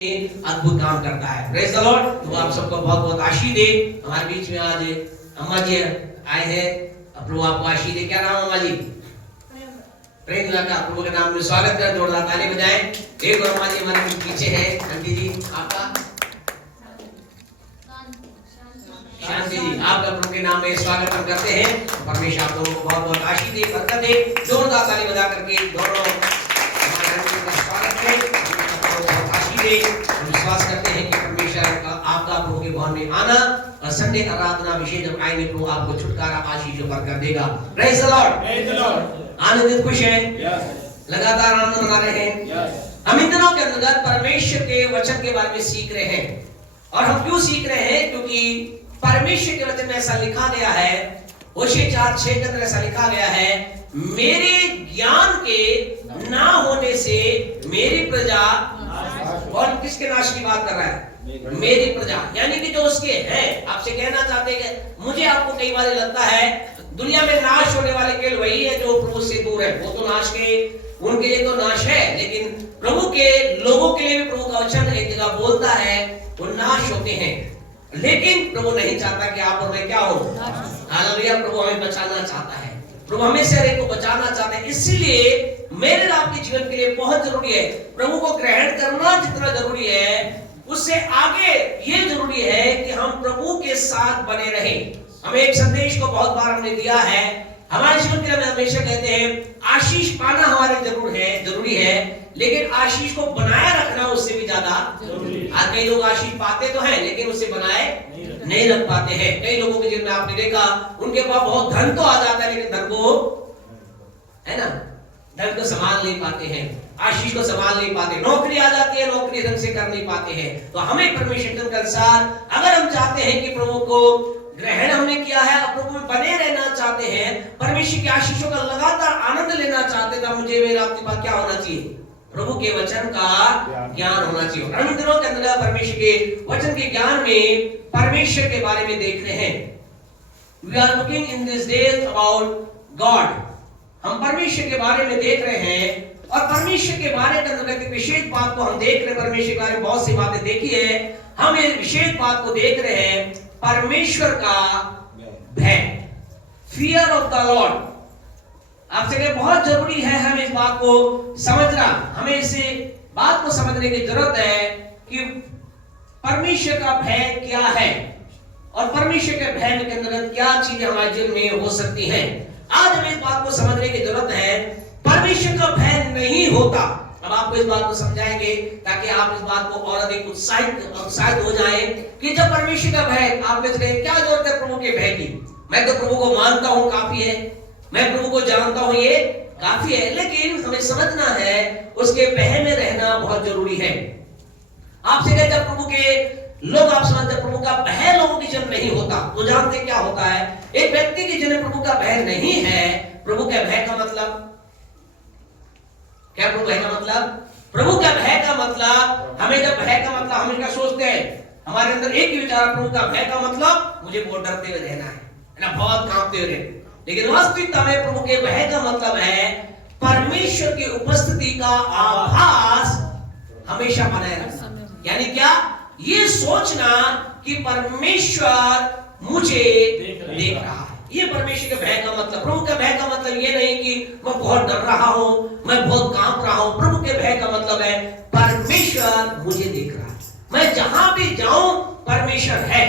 अद्भुत काम करता है। Praise the Lord. तो आप सबको बहुत बहुत आशीष दे। हमारे बीच में आज अम्मा जी आए हैं। प्रभु आपको आशीष दे। क्या नाम है अम्मा जी? प्रेम लगा। प्रभु के नाम में स्वागत कर, जोरदार ताली बजाएं। एक और अम्मा जी हमारे पीछे है। आंटी जी आपका? शांति जी आपका प्रभु के नाम में स्वागत हम करते हैं। परमेश्वर आप लोगों को बहुत बहुत आशीष दे, बरकत दे। जोरदार ताली बजा करके दोनों हमारे का स्वागत करें। विश्वास करते हैं कि परमेश्वर आपका प्रभु के भवन में आना और संडे आराधना विशेष जब आएंगे प्रभु आपको छुटकारा आशीष पर कर देगा। Praise the Lord. Praise the Lord. आनंदित खुश हैं? यस। लगातार आनंद मना रहे हैं? यस। हम इन दिनों के अंदर परमेश्वर के वचन के बारे में सीख रहे हैं। और हम क्यों सीख रहे हैं? क्योंकि परमेश्वर के वचन में ऐसा लिखा गया है, होशे 4:6 के अंदर ऐसा लिखा गया है, मेरे ज्ञान के ना होने से मेरी प्रजा, और किसके नाश की बात कर रहा है? मेरी प्रजा, यानी कि जो उसके है। आपसे कहना चाहते हैं, मुझे आपको कई बार लगता है दुनिया में नाश होने वाले केवल वही है जो प्रभु से दूर है। वो तो नाश के, उनके लिए तो नाश है, लेकिन प्रभु के लोगों के लिए भी प्रभु का वचन एक जगह बोलता है वो नाश होते हैं। लेकिन प्रभु नहीं चाहता कि आप और मैं क्या हो। हालेलुया। प्रभु हमें बचाना चाहता है। प्रभु हमें से हर एक को बचाना चाहते हैं। इसलिए मेरे आपके जीवन के लिए बहुत जरूरी है प्रभु को ग्रहण करना। जितना जरूरी है उससे आगे ये जरूरी है कि हम प्रभु के साथ बने रहें। हमें एक संदेश को बहुत बार हमने दिया है। हमारे जीवन के लिए हम हमेशा कहते हैं आशीष पाना हमारे जरूरी है, लेकिन आशीष को बनाए रखना उससे भी ज्यादा जरूरी है। कई लोग आशीष पाते तो हैं लेकिन उसे बनाए नहीं रख पाते हैं। कई लोगों के जीवन में आपने देखा उनके पास बहुत धन तो आ जाता है, लेकिन धन को, है ना, धन को संभाल नहीं पाते हैं, आशीष को संभाल नहीं पाते। नौकरी आ जाती है, नौकरी ढंग से कर नहीं पाते हैं। तो हमें परमेश्वर के अनुसार अगर हम चाहते हैं कि प्रभु को ग्रहण हमने किया है और प्रभु में बने रहना चाहते हैं, परमेश्वर की आशीषों का लगातार आनंद लेना चाहते हैं, तो मुझे मेरा आपके पास क्या होना चाहिए? प्रभु के वचन का ज्ञान होना चाहिए। हम दिनों के अंदर परमेश्वर के वचन के ज्ञान में परमेश्वर के बारे में देख रहे हैं। We are looking in these days about God. हम परमेश्वर के बारे में देख रहे हैं और परमेश्वर के बारे के अंदर एक विशेष बात को हम देख रहे हैं। परमेश्वर के बारे में बहुत सी बातें देखी है, हम एक विशेष बात को देख रहे हैं, परमेश्वर का भय, फियर ऑफ द लॉर्ड। आपसे बहुत जरूरी है हम इस बात को समझना। हमें इसे बात को समझने की जरूरत है कि परमेश्वर का भय क्या है और परमेश्वर के भय के अंदर क्या चीजें हमारे जीवन में हो सकती हैं। आज हमें इस बात को समझने की जरूरत है। परमेश्वर का भय नहीं होता। अब आपको इस बात को समझाएंगे ताकि आप इस बात को और अधिक उत्साहित हो जाएं कि जब परमेश्वर का भय, आप में से क्या जरूरत है प्रभु के भय की? मैं तो प्रभु को मानता हूं, काफी है। मैं प्रभु को जानता हूं, ये काफी है। लेकिन हमें समझना है उसके भय में रहना बहुत जरूरी है। आपसे कहते हैं प्रभु के लोग, आप समझते हैं प्रभु का भय लोगों की जन नहीं होता, तो जानते क्या होता है? एक व्यक्ति की जन प्रभु का भय नहीं है। प्रभु के भय का मतलब क्या? प्रभु भय का मतलब, प्रभु का भय का मतलब, हमें जब भय का मतलब हम क्या सोचते हैं, हमारे अंदर एक ही विचार, प्रभु का भय का मतलब मुझे बहुत डरते हुए रहना है ना, बहुत कांपते हुए रहना। लेकिन वास्तविकता में प्रभु के भय का मतलब है परमेश्वर की उपस्थिति का आभास हमेशा बनाए रखना। यानी क्या? ये सोचना कि परमेश्वर मुझे देख रहा है। ये परमेश्वर के भय का मतलब। प्रभु के भय का मतलब ये नहीं कि मैं बहुत डर रहा हूं, मैं बहुत कांप रहा हूं। प्रभु के भय का मतलब है परमेश्वर मुझे देख रहा है, मैं जहां भी जाऊं परमेश्वर है।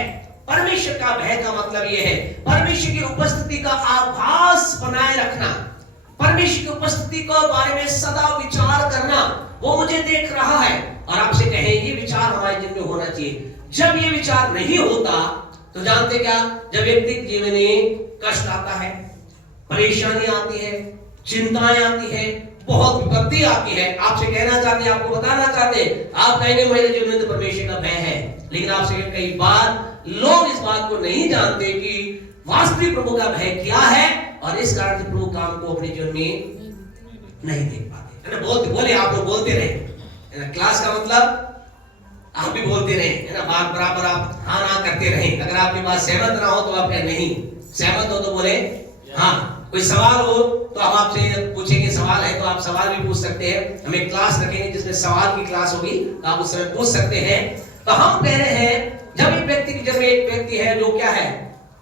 परमेश्वर का भय का मतलब यह है परमेश्वर की उपस्थिति का आभास बनाए रखना, परमेश्वर की उपस्थिति के बारे में सदा विचार करना, वो मुझे देख रहा है। और आपसे कहे ये विचार हमारे जीवन में होना चाहिए। जब ये विचार नहीं होता तो जानते क्या? जब व्यक्ति के जीवन में कष्ट आता है, परेशानी आती है, चिंताएं आती है, बहुत विपत्ति आती है, आपसे कहना चाहते हैं, आपको बताना चाहते हैं, आप कहेंगे मेरे जीवन में तो परमेश्वर का भय है। लेकिन आपसे कई बार लोग इस बात को नहीं जानते कि वास्तविक प्रभु का भय क्या है, और इस कारण से प्रभु काम को अपने जीवन में नहीं देख पाते। है ना? बोले आप लोग बोलते रहे, है ना? क्लास का मतलब आप भी बोलते रहे, है ना? बात बराबर आप हाँ ना करते रहे। अगर आपके पास सहमत ना हो तो आप नहीं सहमत हो तो बोले हाँ, कोई सवाल हो तो हम आपसे पूछेंगे, सवाल है तो आप सवाल भी पूछ सकते हैं। हम एक क्लास रखेंगे जिसमें सवाल की क्लास होगी, तो आप उस समय पूछ सकते हैं। तो हम कह रहे हैं जब एक व्यक्ति है जो क्या है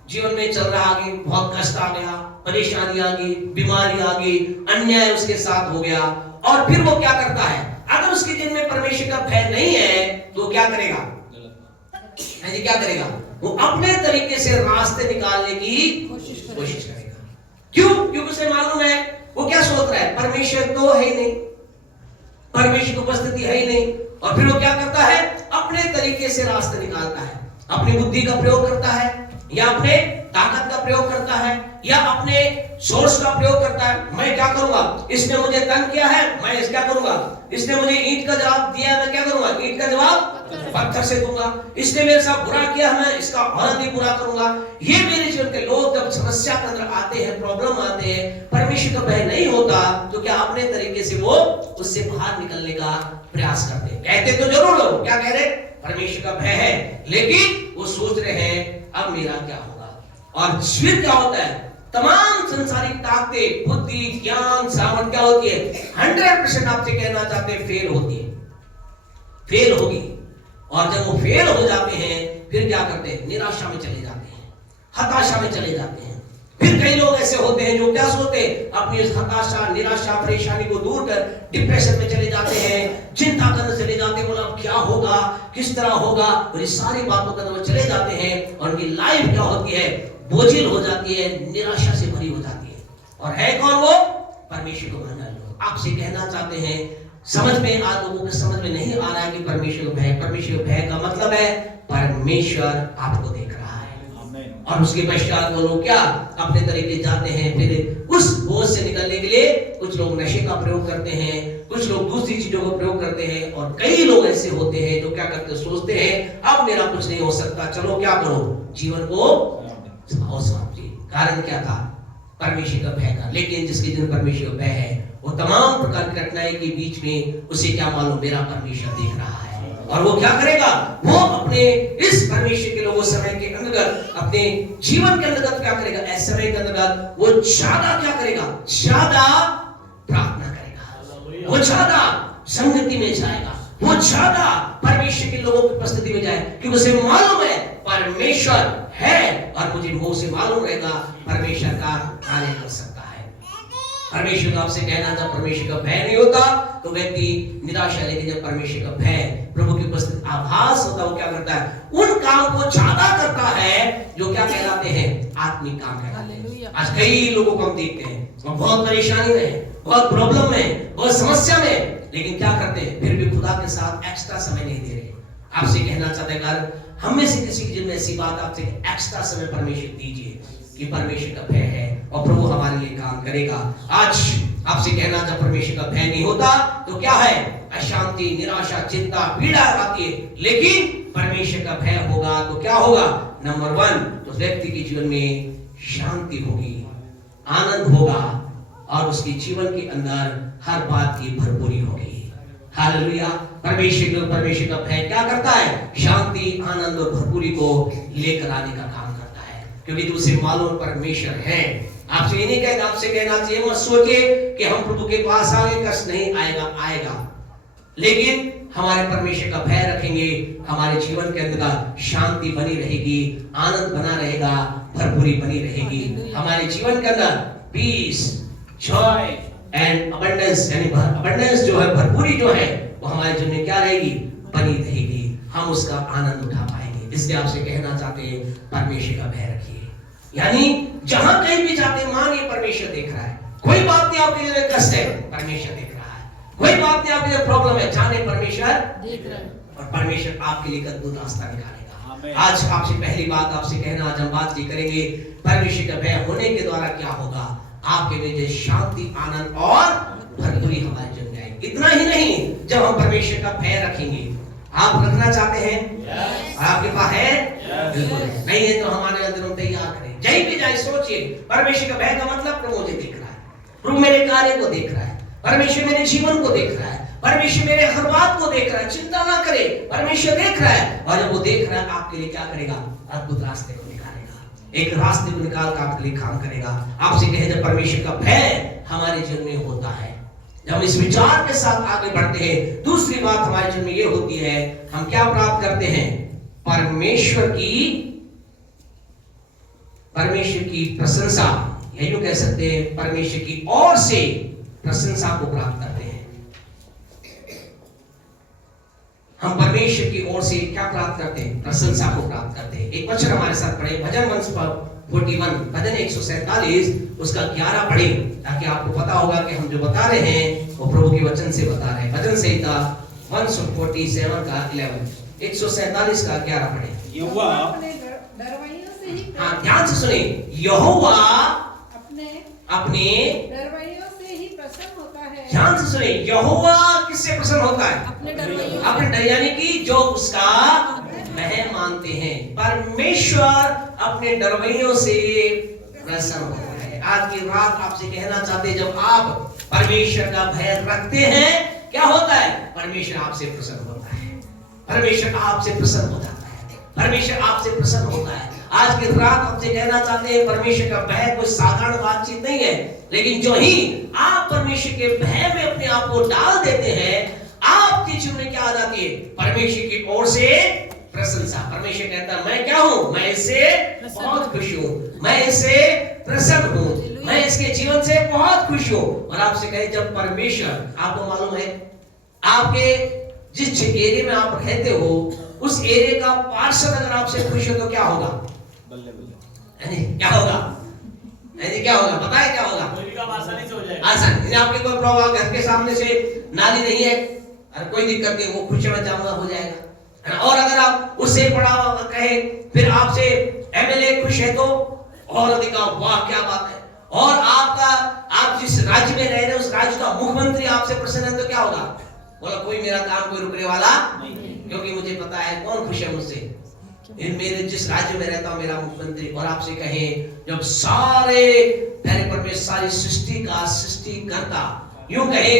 जीवन में चल रहा आगे, बहुत कष्ट आ गया, परेशानी आ गई, बीमारी आ गई, अन्याय उसके साथ हो गया, और फिर वो क्या करता है, अगर उसके जीवन में परमेश्वर का भय नहीं है तो क्या करेगा, क्या करेगा, वो अपने तरीके से रास्ते निकालने की कोशिश करेगा। क्यों? क्योंकि उसे मालूम है, वो क्या सोच रहा है, परमेश्वर तो है ही नहीं, परमेश्वर की उपस्थिति है ही नहीं, और फिर वो क्या करता है, अपने तरीके से रास्ते निकालता है, अपनी बुद्धि का प्रयोग करता है, या अपने ताकत का प्रयोग करता है, या अपने सोर्स का प्रयोग करता है। मैं क्या करूंगा, इसने मुझे तंग किया है, मैं क्या करूंगा, इसने मुझे ईंट का जवाब दिया है, मैं क्या करूंगा, ईंट का जवाब पत्थर से दूंगा, इसने मेरे साथ बुरा किया, मैं इसका और भी बुरा करूंगा। ये मेरे जीवन के लोग जब समस्या के अंदर आते हैं, प्रॉब्लम आते हैं, परमेश्वर का भय नहीं होता, तो क्या अपने तरीके से वो उससे बाहर निकलने का प्रयास करते हैं। कहते तो जरूर हो, क्या कह रहे, परमेश्वर का भय है, लेकिन वो सोच रहे हैं अब मेरा क्या होगा। और फिर क्या होता है, तमाम संसारिक ताकतें, बुद्धि, ज्ञान, सामर्थ क्या होती है, 100% आपसे कहना चाहते हैं फेल होती है, फेल होगी। और जब वो फेल हो जाते हैं फिर क्या करते हैं, निराशा में चले जाते हैं, हताशा में चले जाते हैं। फिर कई लोग ऐसे होते हैं जो क्या सोचते हैं, अपनी हताशा, निराशा, परेशानी को दूर कर डिप्रेशन में चले जाते हैं, चिंता करने चले जाते हैं, बोला अब क्या होगा, किस तरह होगा, और ये सारी बातों के अंदर वो चले जाते हैं, और उनकी लाइफ क्या होती है, बोझिल हो जाती है, निराशा से भरी हो जाती है। और है कौन वो, परमेश्वर को मानने वाले लोग। आपसे कहना चाहते हैं, समझ में आज लोगों को समझ में नहीं आ रहा है कि परमेश्वर भय, परमेश्वर भय का मतलब है परमेश्वर आपको देख रहा है, और उसके पश्चात वो लोग क्या अपने तरीके जाते हैं। फिर उस बोझ से निकलने के लिए कुछ लोग नशे का प्रयोग करते हैं, कुछ लोग दूसरी चीजों का प्रयोग करते हैं, और कई लोग ऐसे होते हैं जो क्या करते हैं, सोचते हैं अब मेरा कुछ नहीं हो सकता, चलो क्या करो, जीवन को समाप्ति। कारण क्या था, परमेश्वर का भय था। लेकिन जिसके दिन परमेश्वर का भय है, वो तमाम प्रकार की कठिनाई के बीच में उसे क्या मालूम, मेरा परमेश्वर देख रहा है, और वो क्या करेगा, वो अपने इस परमेश्वर के लोगों समय के अंतर्गत, अपने जीवन के अंतर्गत क्या करेगा, ऐसे समय के अंतर्गत वो ज्यादा क्या करेगा, ज्यादा प्रार्थना करेगा, वो ज्यादा संगति में जाएगा, वो ज्यादा परमेश्वर के लोगों की उपस्थिति में जाए, क्योंकि उसे मालूम है परमेश्वर है, और मुझे वो से मालूम रहेगा परमेश्वर का कार्य कर सकता है। परमेश्वर का आपसे कहना, जब परमेश्वर का भय नहीं होता तो व्यक्ति निराशा, लेकिन जब परमेश्वर का भय, प्रभु की उपस्थिति आभास होता, वो क्या करता है, उन काम को ज्यादा करता है जो क्या कहलाते हैं, आत्मिक काम कहलाते हैं। आज कई लोगों को हम देखते हैं, वो बहुत परेशानी में, बहुत प्रॉब्लम में, बहुत समस्या में, लेकिन क्या करते हैं, फिर भी खुदा के साथ एक्स्ट्रा समय नहीं दे रहे। आपसे कहना चाहते हैं, अगर हम में से किसी की ऐसी बात आपसे, एक्स्ट्रा समय परमेश्वर दीजिए कि परमेश्वर का भय है और प्रभु हमारे लिए काम करेगा। आज आपसे कहना, जब परमेश्वर का भय नहीं होता तो क्या है, अशांति, निराशा, चिंता, पीड़ा आती है, लेकिन परमेश्वर का भय होगा तो क्या होगा, नंबर 1 तो व्यक्ति के जीवन में शांति होगी, आनंद होगा, और उसके जीवन के अंदर हर बात की भरपूरी होगी। हालेलुया। परमेश्वर का भय क्या करता है, शांति, आनंद और भरपूरी को लेकर आने का काम करता है, क्योंकि तुझे मालूम परमेश्वर है। आपसे ये नहीं कहना, आपसे कहना चाहिए मत सोचिए कि हम प्रभु के पास आगे, कष्ट नहीं आएगा, लेकिन हमारे परमेश्वर का भय रखेंगे, हमारे जीवन के अंदर शांति बनी रहेगी, आनंद बना रहेगा, भरपूरी बनी रहेगी। हमारे जीवन के अंदर पीस, जॉय एंड अबंडेंस, यानी अबंडेंस जो है, भरपूरी जो है, वो हमारे जीवन में क्या रहेगी, बनी रहेगी, हम उसका आनंद उठा पाएंगे। इसलिए आपसे कहना चाहते हैं, परमेश्वर का भय रखिए। यानी जहां कहीं भी जाते हैं, मानिए परमेश्वर देख रहा है, कोई बात नहीं आपके लिए कष्ट है, परमेश्वर देख रहा है, कोई बात नहीं आपके लिए प्रॉब्लम है, जाने परमेश्वर देख रहा है, और परमेश्वर आपके लिए अद्भुत रास्ता निकालेगा। आज आपसे पहली बात आपसे कहना, आज हम बात ये करेंगे, परमेश्वर का भय होने के द्वारा क्या होगा, आपके लिए शांति, आनंद और भरपूरी हमारे जीवन में आएगी। इतना ही नहीं, जब हम परमेश्वर का भय रखेंगे, आप रखना चाहते हैं, और आपके पास है, बिल्कुल है, नहीं है तो हमारे अंदर तैयार करें। जय भी जाए, सोचिए परमेश्वर का भय का मतलब, प्रभु मुझे देख रहा है, प्रभु मेरे कार्य को देख रहा है, परमेश्वर मेरे जीवन को देख रहा है, परमेश्वर मेरे हर बात को देख रहा है, चिंता ना करे, परमेश्वर देख रहा है, और जब वो देख रहा है, आपके लिए क्या करेगा, अद्भुत रास्ते को निकालेगा। एक रास्ते को निकाल कर आपके लिए काम करेगा। आपसे कहे जब परमेश्वर का भय हमारे जीवन में होता है, जब हम इस विचार के साथ आगे बढ़ते हैं, दूसरी बात हमारे जीवन में ये होती है, हम क्या प्राप्त करते हैं? परमेश्वर की प्रशंसा, या यूं कह सकते हैं परमेश्वर की ओर से प्रशंसा को प्राप्त करते हैं। हम परमेश्वर की ओर से क्या प्राप्त करते हैं? प्रशंसा को प्राप्त करते हैं। एक वचन हमारे साथ पढ़े, भजन 41, भजन 147 उसका 11 पढ़े, ताकि आपको पता होगा कि हम जो बता रहे हैं वो प्रभु के वचन से बता रहे हैं। भजन संहिता 147 का 11, 147 का 11 पढ़े। यहोवा अपने डरवैयों से ही, हाँ ध्यान से सुने, यहोवा अपने डरवैयों से ही प्रसन्न होता है। ध्यान से सुने, यहोवा किससे प्रसन्न होता है? अपने डरवैयों अपने डर, यानी कि जो उसका वह मानते हैं। परमेश्वर अपने डरवैयों से प्रसन्न होता है। आज की रात आपसे कहना चाहते हैं, जब आप परमेश्वर का भय रखते हैं, क्या होता है? परमेश्वर आपसे प्रसन्न होता है, परमेश्वर आपसे प्रसन्न हो जाता है, परमेश्वर आपसे प्रसन्न होता है। आज की रात आपसे कहना चाहते हैं, परमेश्वर का भय कोई साधारण बातचीत नहीं है, लेकिन जो ही आप परमेश्वर के भय में अपने आप को डाल देते हैं, आपके जीवन में क्या आ जाती है? परमेश्वर की ओर से प्रशंसा। परमेश्वर कहता है, मैं क्या हूं? मैं इससे बहुत खुश हूं, मैं इससे प्रसन्न हूं, मैं इसके जीवन से बहुत खुश हूं। और आपसे कहे, जब परमेश्वर, आपको मालूम है, आपके जिस एरिया में आप रहते हो, उस एरिया का पार्षद अगर आपसे खुश हो तो क्या होगा? बल्ले बल्ले, क्या होगा? क्या होगा? बताए क्या होगा? आसानी से हो जाएगा। आसानी। आपके कोई प्रॉब्लम, घर के सामने से नाली नहीं है, अरे कोई दिक्कत नहीं, वो खुश में जाऊंगा हो जाएगा। और अगर आप उससे बड़ा कहे, फिर आपसे एमएलए खुश है तो और अधिक, वाह क्या बात है। और आप जिस राज्य में रह रहे हैं, उस राज्य का मुख्यमंत्री आपसे प्रसन्न है तो क्या होगा? बोला, कोई मेरा काम कोई रुकने वाला नहीं, क्योंकि मुझे पता है कौन खुश है मुझसे, मेरे जिस राज्य में रहता हूं मेरा मुख्यमंत्री। और आपसे कहे, जब सारे प्यारे परमेश्वर, सारी सृष्टि का सृष्टिकर्ता, यूं कहे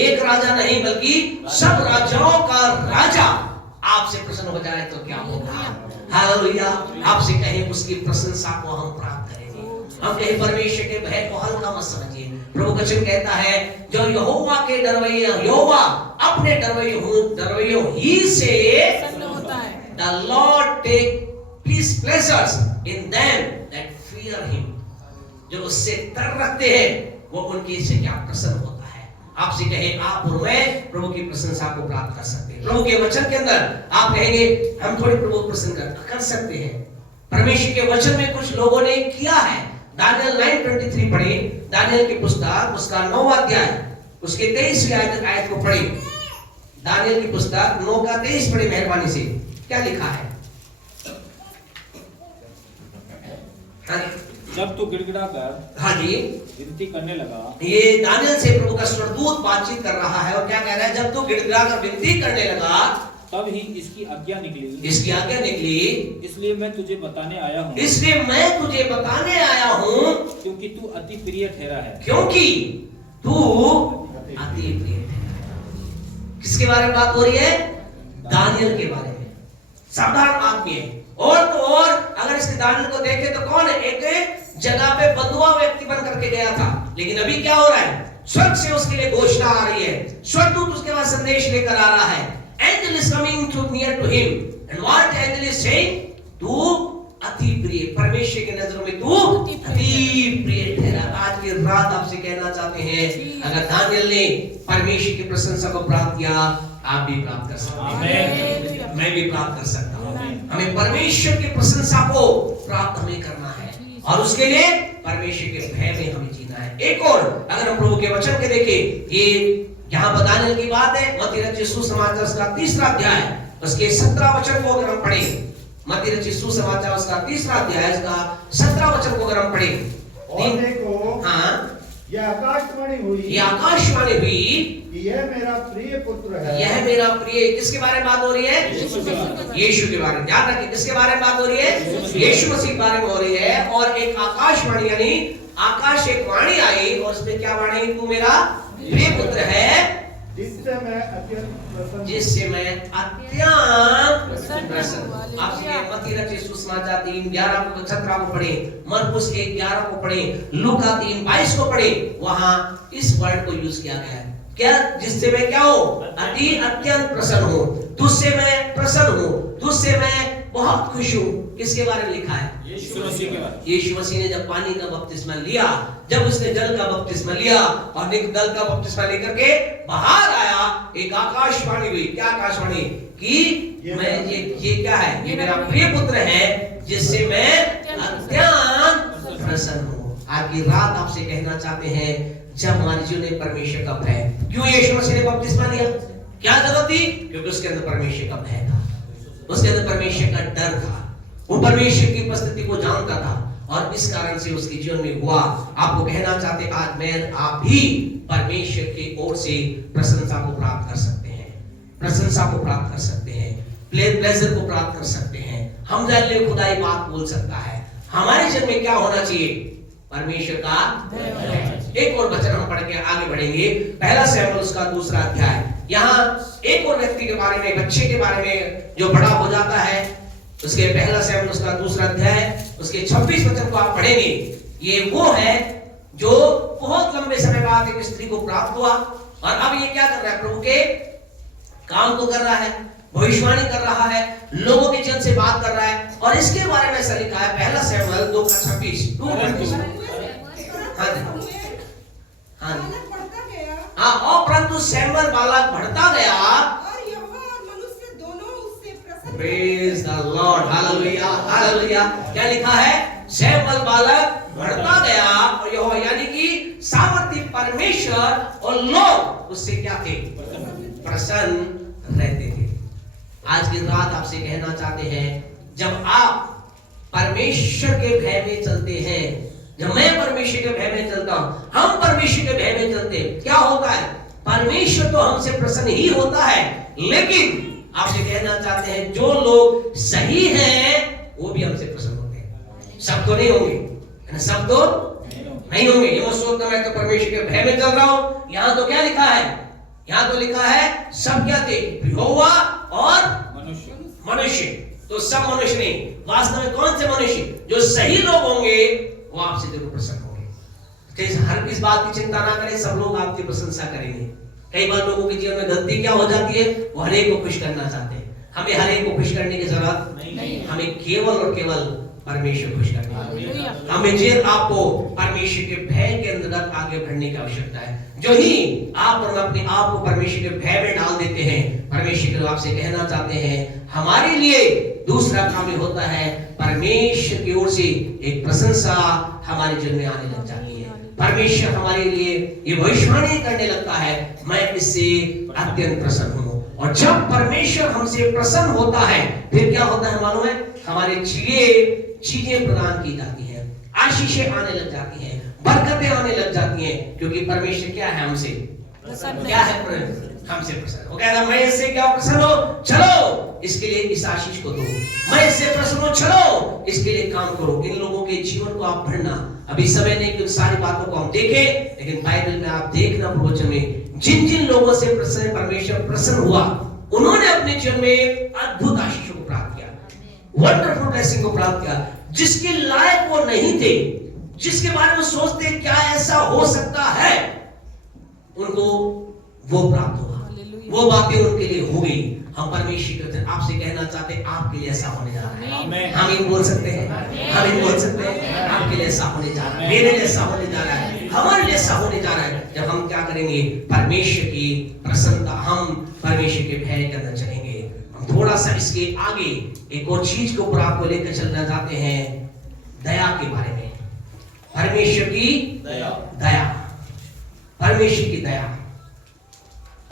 एक राजा नहीं बल्कि सब राजाओं का राजा आपसे प्रसन्न हो जाए तो क्या होगा? हालेलुया। आपसे कहे, उसकी प्रशंसा को हम प्राप्त करेंगे। हम कहे, परमेश्वर के भय को हल्का मत समझिए। प्रभु वचन कहता है, जो यहोवा के डरवैया, यहोवा अपने डरवैयों ही से प्रसन्न होता है। The Lord take pleasures in them that fear Him। जो उससे डर रखते हैं, वो उनके से क्या प्रसन्न होता है। आपसे कहे, आप और मैं प्रभु की प्रशंसा को प्राप्त कर सकते हैं। प्रभु के वचन के अंदर आप कहेंगे, हम थोड़ी प्रभु को प्रसन्न कर सकते हैं। परमेश्वर के वचन में कुछ लोगों ने किया है। दानियल 9:23 पढ़े, दानियल की पुस्तक उसका 9वां अध्याय उसके 23वें आयत को पढ़े। दानियल की पुस्तक 9 का 23 पढ़े मेहरबानी से। क्या लिखा है? जब तू गिड़गिड़ा कर, हाँ जी, विनती करने लगा। ये दानियल से प्रभु का स्वर्गदूत बातचीत कर रहा है और क्या कह रहा है? जब तू गिड़गिड़ा कर विनती करने लगा, तब ही इसकी आज्ञा निकली, इसलिए मैं तुझे बताने आया हूँ, क्योंकि तू अति प्रिय ठहरा है। क्योंकि तू अति प्रिय ठहरा। किसके बारे में बात हो रही है? दानियल के बारे में। साधारण आदमी है। और तो और अगर इसके दानियल को देखे तो कौन है? एक जगह पे बंधुआ व्यक्ति बन करके गया था, लेकिन अभी क्या हो रहा है? स्वर्ग से उसके लिए घोषणा आ रही है, स्वर्गदूत उसके पास संदेश लेकर आ रहा है। Angel is coming to near to him, and what angel is saying? तू अति प्रिय, परमेश्वर की नजरों में तू अति प्रिय ठहरा। आज की रात आपसे कहना चाहते हैं, अगर दानियल ने परमेश्वर की प्रशंसा को प्राप्त किया, आप भी प्राप्त कर सकते हैं, मैं भी प्राप्त कर सकता हूँ। हमें परमेश्वर की प्रशंसा को प्राप्त हमें करना है, और उसके लिए परमेश्वर के भय में हमें जीना है। एक और अगर हम प्रभु के वचन के देखें, ये यहाँ बताने की बात है, मत्ती रचित सुसमाचार उसका 3रा अध्याय उसके 17 वचन को अगर हम पढ़ें, मत्ती रचित सुसमाचार उसका 3रा अध्याय उसका 17 वचन को अगर हम पढ़ें, और देखो, हाँ, यह आकाशवाणी हुई कि यह मेरा प्रिय पुत्र है। यह मेरा प्रिय, किसके बारे में बात हो रही है? यीशु के बारे में। ध्यान रखिए, किसके बारे में बात हो रही है? यीशु मसीह के बारे में हो रही है। और एक आकाशवाणी, यानी आकाश एक वाणी आई, और उसमें क्या वाणी? तू मेरा प्रिय पुत्र है, जिससे मैं अत्यंत प्रसन्न प्रसन्न। आपसे मत्ती रचित समाचार 3:11 को 17 को पढ़े, मरकुस 1:11 को पढ़े, लूका 3:22 को पढ़े, वहां इस वर्ड को यूज किया गया है। क्या? जिससे मैं क्या हूं? अत्यंत प्रसन्न हूं, तुझसे मैं प्रसन्न हूं, तुझसे मैं बहुत खुश हूं। किसके बारे में लिखा है? यीशु मसीह के बारे। यीशु मसीह ने जब पानी का बपतिस्मा लिया, जब उसने जल का बपतिस्मा लिया और जल का बपतिस्मा लेकर के बाहर आया, एक आकाशवाणी हुई। क्या आकाशवाणी? कि मैं ये क्या है? ये मेरा प्रिय पुत्र है जिससे मैं अत्यंत प्रसन्न हूं। आज की रात आपसे कहना चाहते हैं, जब हमारे जीवन में परमेश्वर का भय, क्यों यीशु मसीह ने बपतिस्मा लिया? क्या जरूरत थी? क्योंकि उसके अंदर परमेश्वर का भय था, उसके अंदर परमेश्वर का डर था, वो परमेश्वर की उपस्थिति को जानता था और इस कारण से उसके जीवन में हुआ। आपको कहना चाहते, आज मैं आप भी परमेश्वर की ओर से प्रशंसा को प्राप्त कर सकते हैं, प्रशंसा को प्राप्त कर सकते हैं, प्लेजर को प्राप्त कर सकते हैं। हम जाने खुदाई बात बोल सकता है। हमारे जीवन में क्या होना चाहिए? परमेश्वर का। एक और वचन हम पढ़ के आगे बढ़ेंगे, पहला शमूएल उसका 2 अध्याय। यहाँ एक और व्यक्ति के बारे में, बच्चे के बारे में जो बड़ा हो जाता है, उसके पहला शमूएल उसका 2 अध्याय उसके 26 वचन को आप पढ़ेंगे। ये वो है जो बहुत लंबे समय बाद एक स्त्री को प्राप्त हुआ और अब ये क्या कर रहा है? प्रभु के काम को कर रहा है, भविष्यवाणी कर रहा है, लोगों के जन से बात कर रहा है। और इसके बारे में ऐसा लिखा है, पहला शमूएल 2:26। हाँ, और परंतु शमूएल बालक बढ़ता गया और यहोवा और मनुष्य दोनों उससे प्रसन्न। Praise the Lord, hallelujah, hallelujah. क्या लिखा है? शमूएल बालक बढ़ता गया और यहोवा यानी कि सामर्थी परमेश्वर और लोग उससे क्या थे? प्रसन्न रहते थे। आज की रात आपसे कहना चाहते हैं, जब आप परमेश्वर के भय में चलते हैं, जब मैं परमेश्वर के भय में चलता हूं, हम परमेश्वर के भय में चलते हैं, क्या होता है? परमेश्वर तो हमसे प्रसन्न ही होता है, लेकिन आपसे कहना चाहते हैं, जो लोग सही हैं वो भी हमसे प्रसन्न होते हैं। सब तो नहीं होंगे, सब तो नहीं होंगे। ये मत सोचना मैं तो परमेश्वर के भय में चल रहा हूं। यहां तो क्या लिखा है? यहां तो लिखा है सब क्या थे? यहोवा और मनुष्य। तो सब मनुष्य नहीं, वास्तव में कौन से मनुष्य? जो सही लोग होंगे वो आपसे जरूर प्रसन्न होंगे। हर किस बात की चिंता ना करें, सब लोग आपकी प्रशंसा करेंगे। कई बार लोगों के जीवन में गलती क्या हो जाती है? वो हर एक को खुश करना चाहते हैं। हमें हर एक को खुश करने की जरूरत नहीं, हमें केवल और केवल परमेश्वर खुश करना है। हमें जीवन आपको परमेश्वर के भय के अंतर्गत आगे बढ़ने की आवश्यकता है। जो ही आप और अपने आप को परमेश्वर के भय में डाल देते हैं, परमेश्वर आपसे कहना चाहते हैं, हमारे लिए दूसरा काम ये होता है, परमेश्वर की ओर से एक प्रशंसा हमारे जीवन में आने लग जाती है। परमेश्वर हमारे लिए ये भविष्यवाणी करने लगता है, मैं इससे अत्यंत प्रसन्न हूं। और जब परमेश्वर हमसे प्रसन्न होता है, फिर क्या होता है मालूम है? हमारे लिए चीजें प्रदान की जाती हैं, आशीषें आने लग जाती हैं, बरकतें आने लग जाती हैं, क्योंकि परमेश्वर क्या है? हमसे क्या है? हमसे प्रसन्न हो गया। मैं इससे क्या प्रसन्न हो? चलो इसके लिए इस आशीष को दो। मैं इससे प्रसन्न हो, चलो इसके लिए काम करो। इन लोगों के जीवन को आप पढ़ना, अभी समय नहीं कि उन सारी बातों को हम देखें, लेकिन बाइबल में आप देखना प्रवचन में जिन जिन लोगों से परमेश्वर प्रसन्न हुआ, उन्होंने अपने जीवन में अद्भुत आशीषों को प्राप्त किया, वंडरफुल ब्लेसिंग को प्राप्त किया। जिसके लायक वो नहीं थे, जिसके बारे में सोचते क्या ऐसा हो सकता है, उनको वो प्राप्त हुआ, वो बातें उनके लिए हो गई। हम परमेश्वर के आपसे कहना चाहते हैं, आपके लिए ऐसा होने जा रहा है। हम ही बोल सकते हैं, हम ही बोल सकते हैं, आपके लिए ऐसा होने जा रहा है, मेरे लिए ऐसा होने जा रहा है, हमारे लिए ऐसा होने जा रहा है। जब हम क्या करेंगे? परमेश्वर की प्रसन्नता, हम परमेश्वर के भय के अंदर चलेंगे। हम थोड़ा सा इसके आगे एक और चीज को ऊपर आपको लेकर चलना चाहते हैं, दया के बारे में। परमेश्वर की दया, परमेश्वर की दया।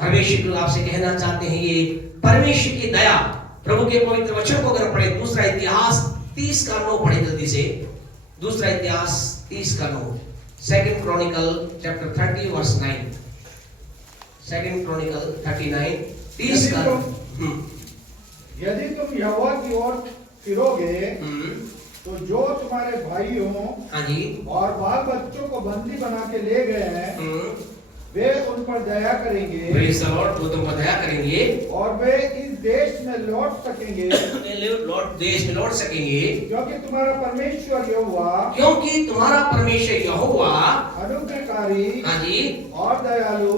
परमेश्वर को आपसे कहना चाहते हैं, ये परमेश्वर की दया, प्रभु के पवित्र वचन को अगर पढ़े, दूसरा इतिहास 30:9 पढ़े जल्दी से। दूसरा इतिहास 30:9, 2 क्रॉनिकल चैप्टर 30 वर्स 9। 2 क्रॉनिकल 39 30:9। यदि तुम यहोवा की ओर फिरोगे तो जो तुम्हारे भाई हों, हाँ जी, और बाल बच्चों को बंदी बना के ले गए हैं, वे उन पर दया करेंगे, प्रेज़ द लॉर्ड, वो तुम पर दया करेंगे, और वे इस देश में लौट सकेंगे, लौट देश में लौट सकेंगे, क्योंकि तुम्हारा परमेश्वर यहोवा क्योंकि तुम्हारा परमेश्वर यहोवा अनुग्रहकारी हाँ जी और दयालु,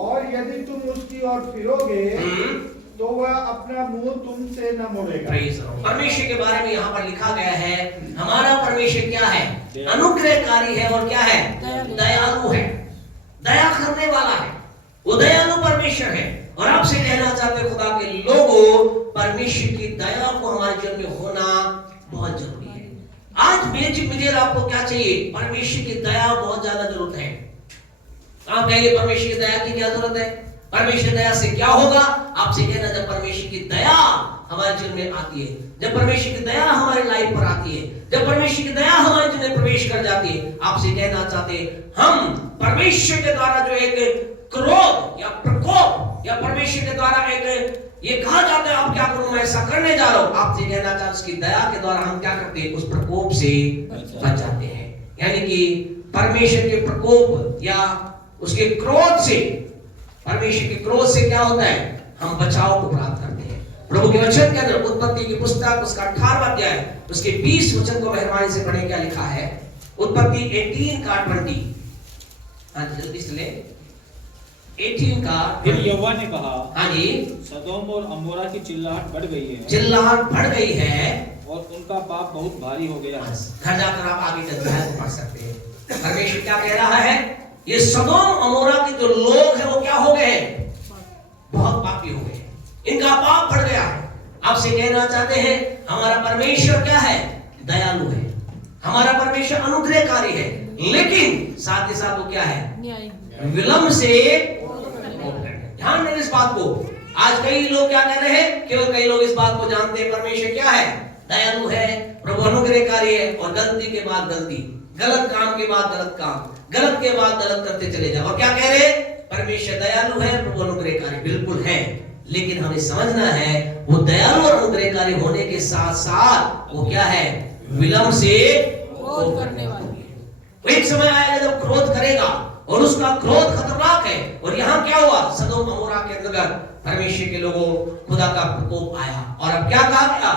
और यदि तुम उसकी ओर फिरोगे तो वह अपना मुंह तुमसे न मोड़ेगा। परमेश्वर के बारे में यहाँ पर लिखा गया है, हमारा परमेश्वर क्या है? अनुग्रहकारी है और क्या है? दयालु है, दया करने वाला है, वो दयालु परमेश्वर है। और आपसे कहना चाहते खुदा के लोगों, परमेश्वर की दया को हमारे जीवन में होना बहुत जरूरी है। आज मुझे आपको क्या चाहिए? परमेश्वर की दया बहुत ज्यादा जरूरत है। आप कहेंगे परमेश्वर की दया की क्या जरूरत है? परमेश्वर दया से क्या होगा? आपसे कहना, जब परमेश्वर की दया हमारे जीवन में आती है, जब परमेश्वर की दया हमारे लाइफ पर आती है, जब परमेश्वर की दया हमारे जीवन में प्रवेश कर जाती है, आपसे कहना चाहते हम परमेश्वर के द्वारा जो एक क्रोध या प्रकोप या परमेश्वर के द्वारा एक ये कहा जाता है आप क्या करूं, मैं ऐसा करने जा रहा हूं, आपसे कहना चाहते उसकी दया के द्वारा हम क्या करते हैं? उस प्रकोप से बच जाते हैं। यानी कि परमेश्वर के प्रकोप या उसके क्रोध से, परमेश्वर के क्रोध से क्या होता है? हम बचाव को प्राप्त करते हैं। प्रभु के वचन के अंदर उत्पत्ति की पुस्तक उसका 18वां अध्याय उसके 20 वचन को मेहरबानी से पढ़ें, क्या लिखा है? उत्पत्ति 18 का 20। हाँ जल्दी से ले 18 का। फिर यहोवा ने कहा, हाँ जी, सदोम और अमोरा की चिल्लाहट बढ़ गई है, चिल्लाहट बढ़ गई है और उनका पाप बहुत भारी हो गया है। घर जाकर आप आगे के अध्याय को पढ़ सकते हैं। परमेश्वर क्या कह रहा है? ये सदोम अमोरा के जो लोग हैं वो क्या हो गए हैं? बहुत पापी हो गए, इनका पाप बढ़ गया है। आपसे कहना चाहते हैं हमारा परमेश्वर क्या है? दयालु है, हमारा परमेश्वर अनुग्रहकारी है, लेकिन साथ ही साथ वो क्या है? विलंब से। ध्यान दें इस बात को। आज कई लोग क्या कह रहे हैं? केवल कई लोग इस बात को जानते हैं परमेश्वर क्या है? दयालु है, प्रभु अनुग्रहकारी है, और गलती के बाद गलती, गलत काम के बाद गलत काम, गलत के बाद गलत करते चले जाओ। और क्या कह रहे? परमेश्वर दयालु है, प्रभु अनुग्रहकारी। बिल्कुल है, लेकिन हमें समझना है वो दयालु और अनुग्रहकारी होने के साथ साथ वो क्या है? विलंब से क्रोध करने वाला है। एक समय आएगा जब क्रोध करेगा और उसका क्रोध खतरनाक है। और यहाँ क्या हुआ? सदोम अमोरा के अंतर्गत परमेश्वर के लोगों खुदा का प्रकोप आया। और अब क्या कहा गया?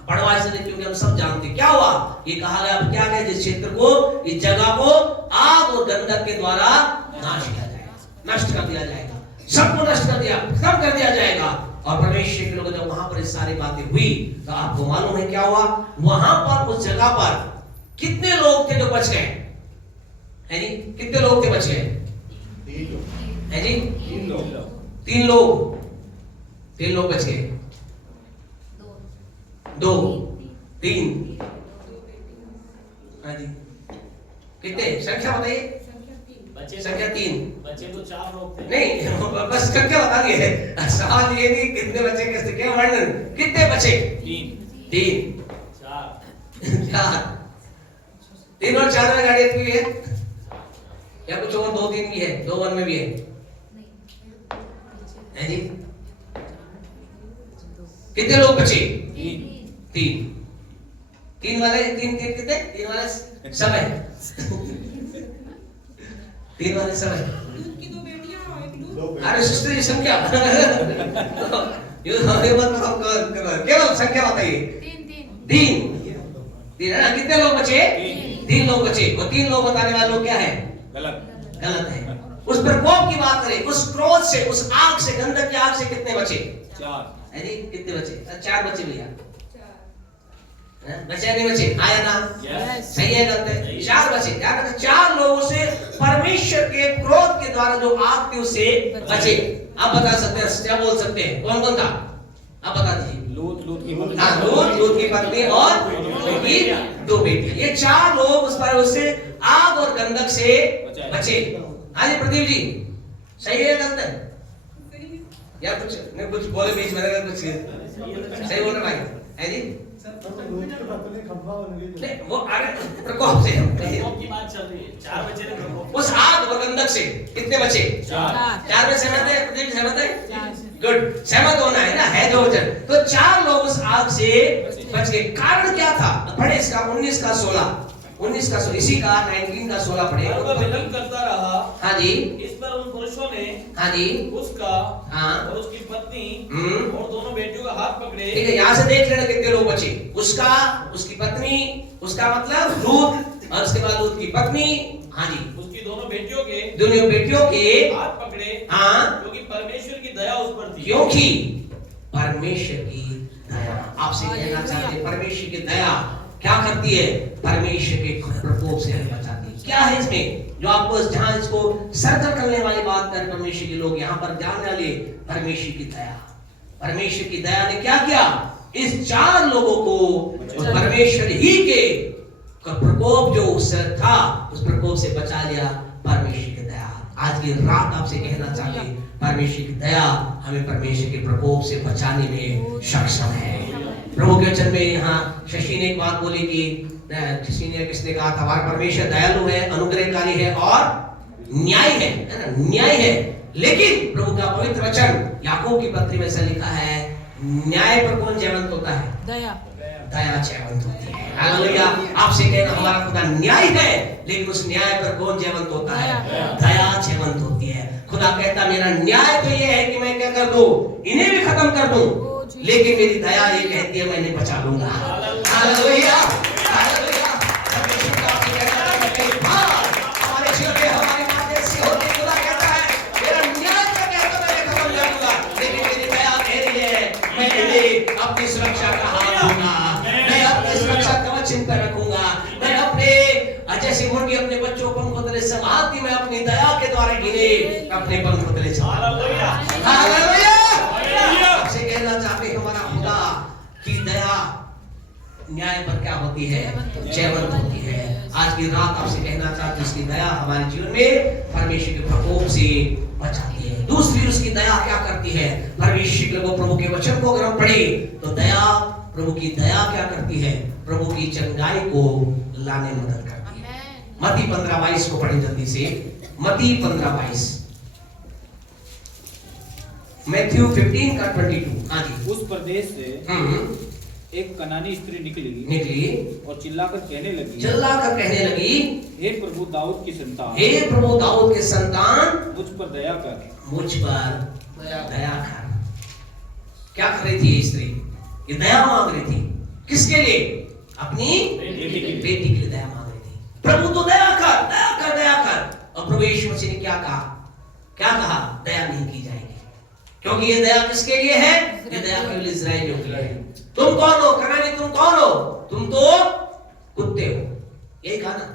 पढ़वा से क्योंकि हम सब जानते क्या हुआ? ये कहा गया अब क्या है? जिस क्षेत्र को, इस जगह को आग और गंधक के द्वारा नाश किया जाएगा, नष्ट कर दिया जाएगा, सबको नष्ट कर दिया, खत्म कर दिया जाएगा। और परमेश्वर के लोग जब वहां पर इस सारी बातें हुई तो आपको मालूम है क्या हुआ? वहां पर उस जगह पर कितने लोग थे जो बच गए? है जी, कितने लोग थे बच गए? है जी, 3 लोग, 3 लोग बच गए। 2 3 हाँ जी, कितने? संख्या बताइए। संख्या 3 बच्चे तो 4 लोग थे। नहीं, बस संख्या बता दिए। सवाल ये नहीं कितने बच्चे, कैसे, क्या वर्णन, कितने बचे? 3 4 3 और 4 में गाड़ी भी है या कुछ और? 2 3 भी है, 2 1 में भी है जी। कितने लोग बचे? 3 वाले 3 कितने? 3 वाले सब है। 3 वाले सब है। लूत की 2 बेटियां और एक लूत। अरे सिस्टर जी संख्या केवल संख्या बताइए। 3 है ना? कितने लोग बचे? 3 लोग बचे। और 3 लोग बताने वाले लोग क्या है? गलत है। उस प्रकोप की बात करें, उस क्रोध से, उस आग से, गंधक की आग से कितने बचे? 4 है जी, कितने बचे? 4 बचे भैया। बचे नहीं बचे? आया ना? सही है, गलत है? 4 बचे। 4 लोगों से परमेश्वर के क्रोध के द्वारा जो आग थी उससे बचे। आप बता सकते हैं, क्या बोल सकते हैं? कौन कौन था? आप बता दीजिए। लूत की पत्नी, लूत की पत्नी और उनकी 2 बेटियां। ये 4 लोग उस पर उससे आग और गंधक से बचे। हाँ जी प्रदीप जी, सही है गलत है? या कुछ नहीं, कुछ बोले बीच में, कुछ सही बोल रहे भाई? है जी, नहीं वो अरे प्रकोप से की बात चल रही है। 4 बच्चे ने प्रकोप, उस आग और गंधक से कितने बचे? 4 में सहमत है? प्रदीप सहमत है? गुड, सहमत होना है ना, है जो वचन। तो 4 लोग उस आग से बच गए। कारण क्या था? पढ़े इसका 19 का 16। 19 का इसी का 19 का 16 पढ़े। और वह विलंब करता रहा। हाँ जी, इस पर उन पुरुषों ने हाँ जी, उसका हाँ, और उसकी पत्नी हम्म। और दोनों बेटियों का हाथ पकड़े। ठीक है, यहाँ से देख लेना कितने लोग बचे। उसका, उसकी पत्नी, उसका मतलब लूत, और उसके बाद लूत की पत्नी, हाँ जी, उसकी दोनों बेटियों के दोनों बेटियों के, हाथ पकड़े, हाँ, क्योंकि परमेश्वर की दया उस पर थी। क्योंकि परमेश्वर की दया। आपसे कहना चाहते हैं, परमेश्वर की दया क्या करती है? परमेश्वर के प्रकोप से हमें बचाती है। क्या है इसमें जो आपको जहां इसको सर्कल करने वाली बात कर परमेश्वर के लोग यहाँ पर जानने वाले, परमेश्वर की दया। परमेश्वर की दया ने क्या किया? इस 4 लोगों को उस परमेश्वर ही के प्रकोप जो उससे था, उस प्रकोप से बचा लिया। परमेश्वर की दया। आज की रात आपसे कहना चाहते हैं, परमेश्वर की दया हमें परमेश्वर के प्रकोप से बचाने में सक्षम है। प्रभु के वचन में यहाँ शशि ने एक बात बोली कि शशि ने किसने कहा था, हमारा परमेश्वर दयालु है, अनुग्रहकारी है और न्याय है ना, न्याय है। लेकिन प्रभु का पवित्र वचन याकूब की पत्री में ऐसा लिखा है, न्याय पर कौन जयवंत होता है? दया जयवंत होती है। हालेलुया। आपसे कहना, हमारा खुदा न्याय है, लेकिन उस न्याय पर कौन जयवंत होता है? दया जयवंत होती है। खुदा कहता, मेरा न्याय तो ये है कि मैं क्या कर दूं, इन्हें भी खत्म कर दूं, लेकिन मेरी दया ये कहती है मैं इन्हें बचा लूंगा। Hallelujah, hallelujah. परमेश्वर का आपसे कहना है कि हमारे जीवन में हमारी बातें ऐसी होती है, खुदा कहता है मेरा न्याय तो कहता मैं इन्हें खत्म कर दूंगा, लेकिन मेरी दया कह रही है मैं इन्हें अपनी सुरक्षा का हाथ दूंगा, मैं अपनी सुरक्षा कवच इन पर रखूंगा, मैं अपने जैसे मुर्गी अपने बच्चों को पंखों तले संभालती, मैं अपनी दया के द्वारा इन्हें अपने पंखों तले संभालूंगा। हालेलुया। आपसे कहना चाहते हैं, हमारा खुदा की दया न्याय पर क्या होती है? जयवंत होती है। आज की रात आपसे कहना चाहते हैं, उसकी दया हमारे जीवन में परमेश्वर के प्रकोप से बचाती है। दूसरी उसकी दया क्या करती है? परमेश्वर के लोगों, प्रभु के वचन को अगर हम पढ़े तो दया, प्रभु की दया क्या करती है? प्रभु की चंगाई को लाने में मदद करती है। मत्ती 15:22 को पढ़ें जल्दी से। मत्ती 15:22, मैथ्यू 15 का 22। हाँ जी। उस प्रदेश से एक कनानी स्त्री निकली और चिल्लाकर कहने लगी, हे प्रभु दाऊद की संतान, हे प्रभु दाऊद के संतान, मुझ पर दया कर, मुझ पर दया कर। क्या कर रही थी ये स्त्री? ये दया मांग रही थी। किसके लिए? अपनी बेटी के लिए दया मांग रही थी। प्रभु तो दया कर, दया कर, दया कर। और प्रभु यीशु मसीह ने क्या कहा? क्या कहा? दया नहीं की जाएगी, क्योंकि ये दया किसके लिए है? ये दया केवल इस्राएलियों के लिए है। तुम कौन हो? कनानी तुम कौन हो? तुम तो कुत्ते हो। यही कहा ना?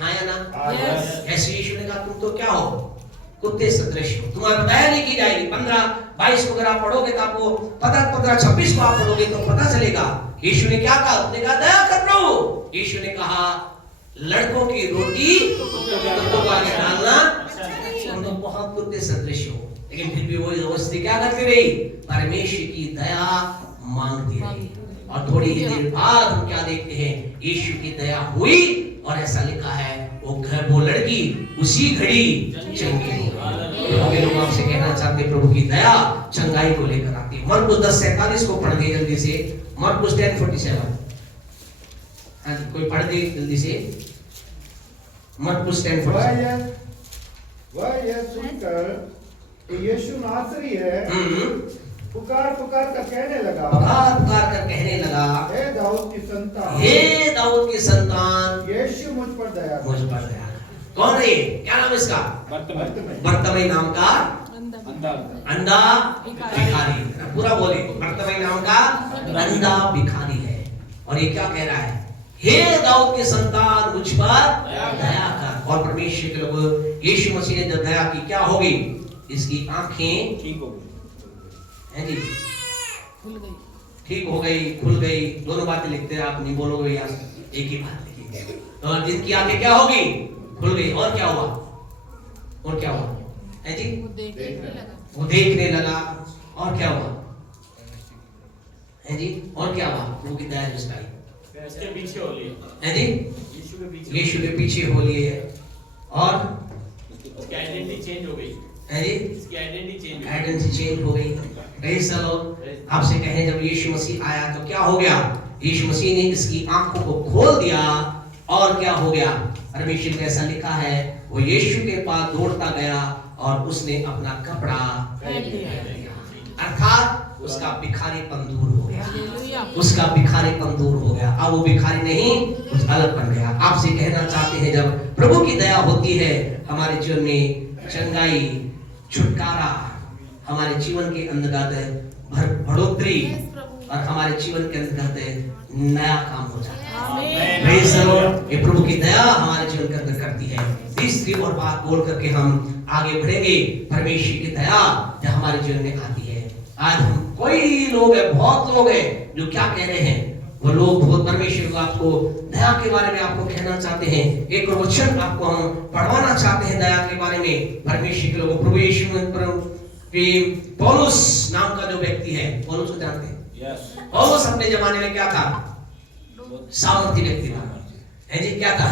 हाँ या ना? ऐसे यीशु ने कहा तुम तो क्या हो? कुत्ते सदृश हो। तुम्हारी दया नहीं की जाएगी। 15:22 को अगर आप पढ़ोगे तो आपको पता, 15:26 को आप पढ़ोगे तो पता चलेगा यीशु ने क्या कहा। उसने कहा दया कर प्रभु। यीशु ने कहा लड़कों की रोटी कुत्तों को आगे डालना, तुम तो बहुत कुत्ते सदृश हो। लेकिन फिर भी वो स्त्री क्या करती रही? परमेश्वर की दया मांगती रही। और थोड़ी ही देर बाद हम क्या देखते हैं? यीशु की दया हुई और ऐसा लिखा है वो लड़की उसी घड़ी चंगी हो गई। लोग आपसे कहना चाहते हैं, प्रभु की दया चंगाई को लेकर आती है। मरकुस 10:47 को पढ़ दे जल्दी से। मरकुस 10:47। हाँ जी, कोई पढ़ दे जल्दी से। मरकुस 10:47। वह यह सुनकर कि यीशु नासरी है, पुकार पुकार कर कहने लगा, हे दाऊद की संतान, हे दाऊद की संतान, यीशु मुझ पर दया कर। मुझ पर दया कर। कौन है? क्या नाम इसका? बर्तमई नाम का अंधा भिखारी। पूरा बोले, बर्तमई नाम का अंधा भिखारी है। और ये क्या कह रहा है? हे दाऊद की संतान, मुझ पर दया कर। और परमेश्वर के लोग, यीशु मसीह ने जब दया की, क्या होगी? इसकी आंखें ठीक हो गई है जी, ठीक हो गई, खुल गई। दोनों बातें लिखते हैं, आप नहीं बोलोगे यार, एक ही बात लिखी। तो जिसकी आंखें क्या होगी? खुल गई। और क्या हुआ? और क्या हुआ है जी? वो देखने लगा। और क्या हुआ है जी? और क्या हुआ? वो की दया जिसका इसके पीछे हो लिए है जी, यीशु के पीछे हो लिए। और उसकी आइडेंटिटी चेंज हो गई है जी, इसकी आइडेंटिटी चेंज हो गई। Praise the Lord. आपसे कहें, जब यीशु मसीह आया तो क्या हो गया? यीशु मसीह ने इसकी आंखों को खोल दिया और क्या हो गया? परमेश्वर कैसा लिखा है, वो यीशु के पास दौड़ता गया और उसने अपना कपड़ा पहन लिया, अर्थात उसका भिखारीपन दूर हो गया, उसका भिखारीपन दूर हो गया। अब वो भिखारी नहीं, कुछ अलग बन गया। आपसे कहना चाहते हैं, जब प्रभु की दया होती है हमारे जीवन में, चंगाई, छुटकारा, हमारे जीवन के अंतर्गत बढ़ोतरी और हमारे जीवन के अंतर्गत नया काम हो जाता है। Praise the Lord. ये प्रभु की दया हमारे जीवन के अंदर करती है। तीसरी और बात बोल करके हम आगे बढ़ेंगे। परमेश्वर की दया जब हमारे जीवन में आती है, आज हम कोई लोग हैं, बहुत लोग हैं जो क्या कह रहे हैं, वो लोग बहुत परमेश्वर को, आपको दया के बारे में आपको कहना चाहते हैं। एक वचन आपको हम पढ़वाना चाहते हैं दया के बारे में। परमेश्वर के लोगों, प्रभु यीशु में पौलुस नाम का जो व्यक्ति है, पौलुस को जानते हैं? पौलुस अपने जमाने में क्या था? सामर्थी व्यक्ति था, है जी? क्या था?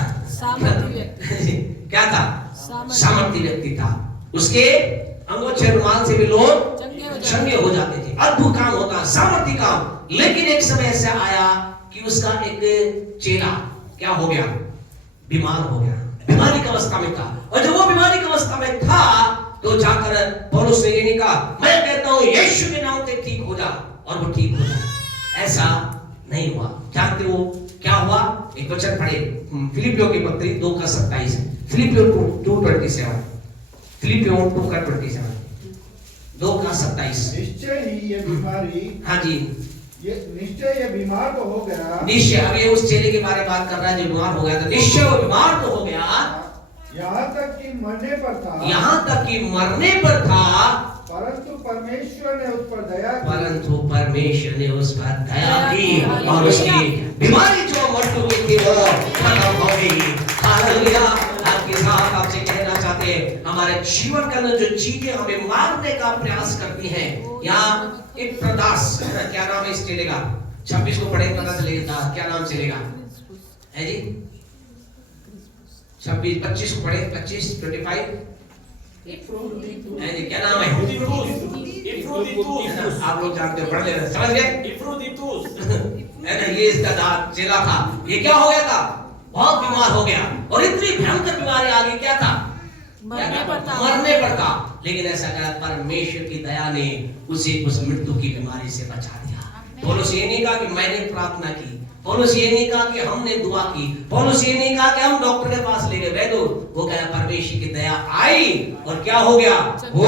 क्या था? सामर्थी व्यक्ति था। उसके अंगोच्छेद रुमाल से भी लोग चंगे हो जाते थे। अद्भुत काम होता, सामर्थी काम। लेकिन एक समय ऐसा आया कि उसका एक चेला क्या हो गया? बीमार हो गया, बीमारी की अवस्था में था। और जब वो बीमारी की अवस्था में था तो जाकर पौलुस ने ये नहीं कहा, मैं कहता हूं यीशु के नाम से ठीक हो जा, और वो ठीक हो जाए। ऐसा नहीं हुआ। जानते हो क्या हुआ? एक वचन पढ़े, फिलिपियों की पत्री 2:27, फिलिपियों 2:27, फिलिपियों 2:27, 2:27। निश्चय ही ये बीमारी, हाँ जी, ये निश्चय ये बीमार तो हो गया। निश्चय, अब ये उस चेले के बारे में बात कर रहा है जो बीमार हो गया था। निश्चय वो बीमार तो हो गया, यहाँ तक कि मरने पर था, यहाँ तक कि मरने पर था, परंतु परमेश्वर ने उस पर दया की, परंतु परमेश्वर ने उस पर दया की और उसकी बीमारी जो मृत्यु की थी वो खत्म हो गई। हालेलुया। आपके साथ आपसे कहना चाहते हैं, हमारे जीवन के अंदर जो चीजें हमें मारने का प्रयास करती हैं, यहाँ एक प्रदास, क्या नाम है इस चेले का? 26 को पढ़े पता चलेगा क्या नाम चलेगा, है जी? 26, 25 को पढ़े, 25, 25, है जी? क्या नाम है? आप लोग जानते हो, पढ़ लेना, समझ गए? है ना? ये इसका चेला था। ये क्या हो गया था? बहुत बीमार हो गया, और इतनी भयंकर बीमारी आ गई, क्या था? मरने पर था। लेकिन ऐसा कहा, परमेश्वर की दया ने उसे उस मृत्यु की बीमारी से बचा दिया। पौलुस ये नहीं कहा कि मैंने प्रार्थना की, पौलुस ये नहीं कहा कि हमने दुआ की, पौलुस ये नहीं कहा कि हम डॉक्टर के पास ले गए वैद्य। वो कहा परमेश्वर की दया आई और क्या हो गया? वो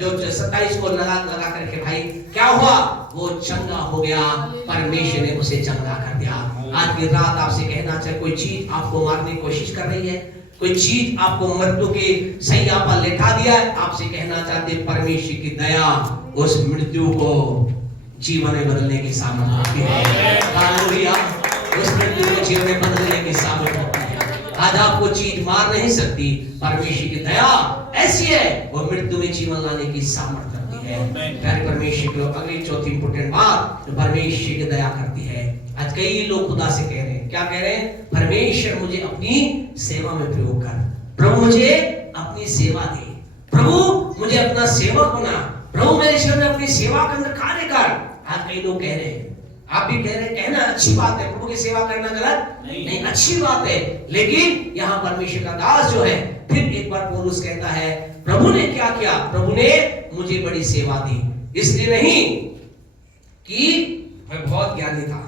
जो 27 को लगा करके भाई क्या हुआ? वो चंगा हो गया, परमेश्वर ने उसे चंगा कर दिया। आज की रात आपसे कहना चाहिए, कोई चीज आपको मारने की कोशिश कर रही है, कोई चीज आपको मृत्यु के सैया पर लेटा दिया है, आपसे कहना चाहते परमेश्वर की दया उस मृत्यु को जीवन में बदलने की सामर्थ रखती है। हालेलुया। उस मृत्यु को जीवन में बदलने की सामर्थ रखती है। आज आपको चीज मार नहीं सकती, परमेश्वर की दया ऐसी है, वो मृत्यु में जीवन लाने की सामर्थ रखती है। प्यारे परमेश्वर की अगली चौथी इंपोर्टेंट बात जो परमेश्वर की दया करती है। आज कई लोग खुदा से कह रहे हैं, क्या कह रहे हैं? परमेश्वर मुझे अपनी सेवा में प्रयोग कर, प्रभु मुझे अपनी सेवा दे, प्रभु मुझे अपना सेवक बना, प्रभु मेरे जीवन में अपनी सेवा के अंदर कार्य कर। आज कई लोग कह रहे हैं, आप भी कह रहे हैं, कहना अच्छी बात है, प्रभु की सेवा करना गलत नहीं, अच्छी बात है। लेकिन यहाँ परमेश्वर का दास जो है, फिर एक बार पौलुस कहता है, प्रभु ने क्या किया? प्रभु ने मुझे बड़ी सेवा दी, इसलिए नहीं कि मैं बहुत ज्ञानी था,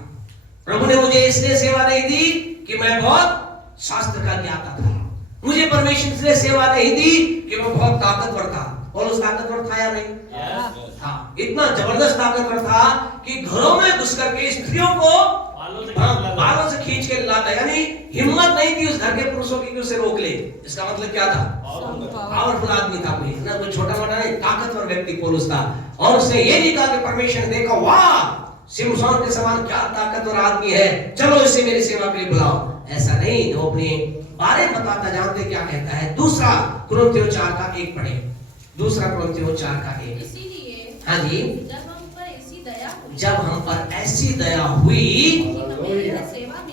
प्रभु ने मुझे इसलिए सेवा नहीं दी कि मैं बहुत शास्त्र का ज्ञाता था, मुझे परमेश्वर ने सेवा नहीं दी कि मैं बहुत ताकतवर था। पौलुस ताकतवर था या नहीं? हाँ, इतना जबरदस्त ताकतवर था कि घरों में घुस करके स्त्रियों को बालों से खींच के लाता, यानी हिम्मत नहीं थी उस घर के पुरुषों की कि उसे रोक ले। इसका मतलब क्या था? पावरफुल आदमी था, कोई छोटा मोटा नहीं, ताकतवर व्यक्ति पौलुस था। और उसने ये नहीं कहा कि परमेश्वर ने देखा, वाह सिमसोन के समान क्या ताकतवर आदमी है, चलो इसे मेरी सेवा के लिए बुलाओ। ऐसा नहीं, वो अपने बारे में बताता, जानते क्या कहता है? दूसरा कुरिन्थियों 4:1 पढ़े, दूसरा कुरिन्थियों 4:1। इसीलिए हाँ जी, जब हम पर ऐसी दया हुई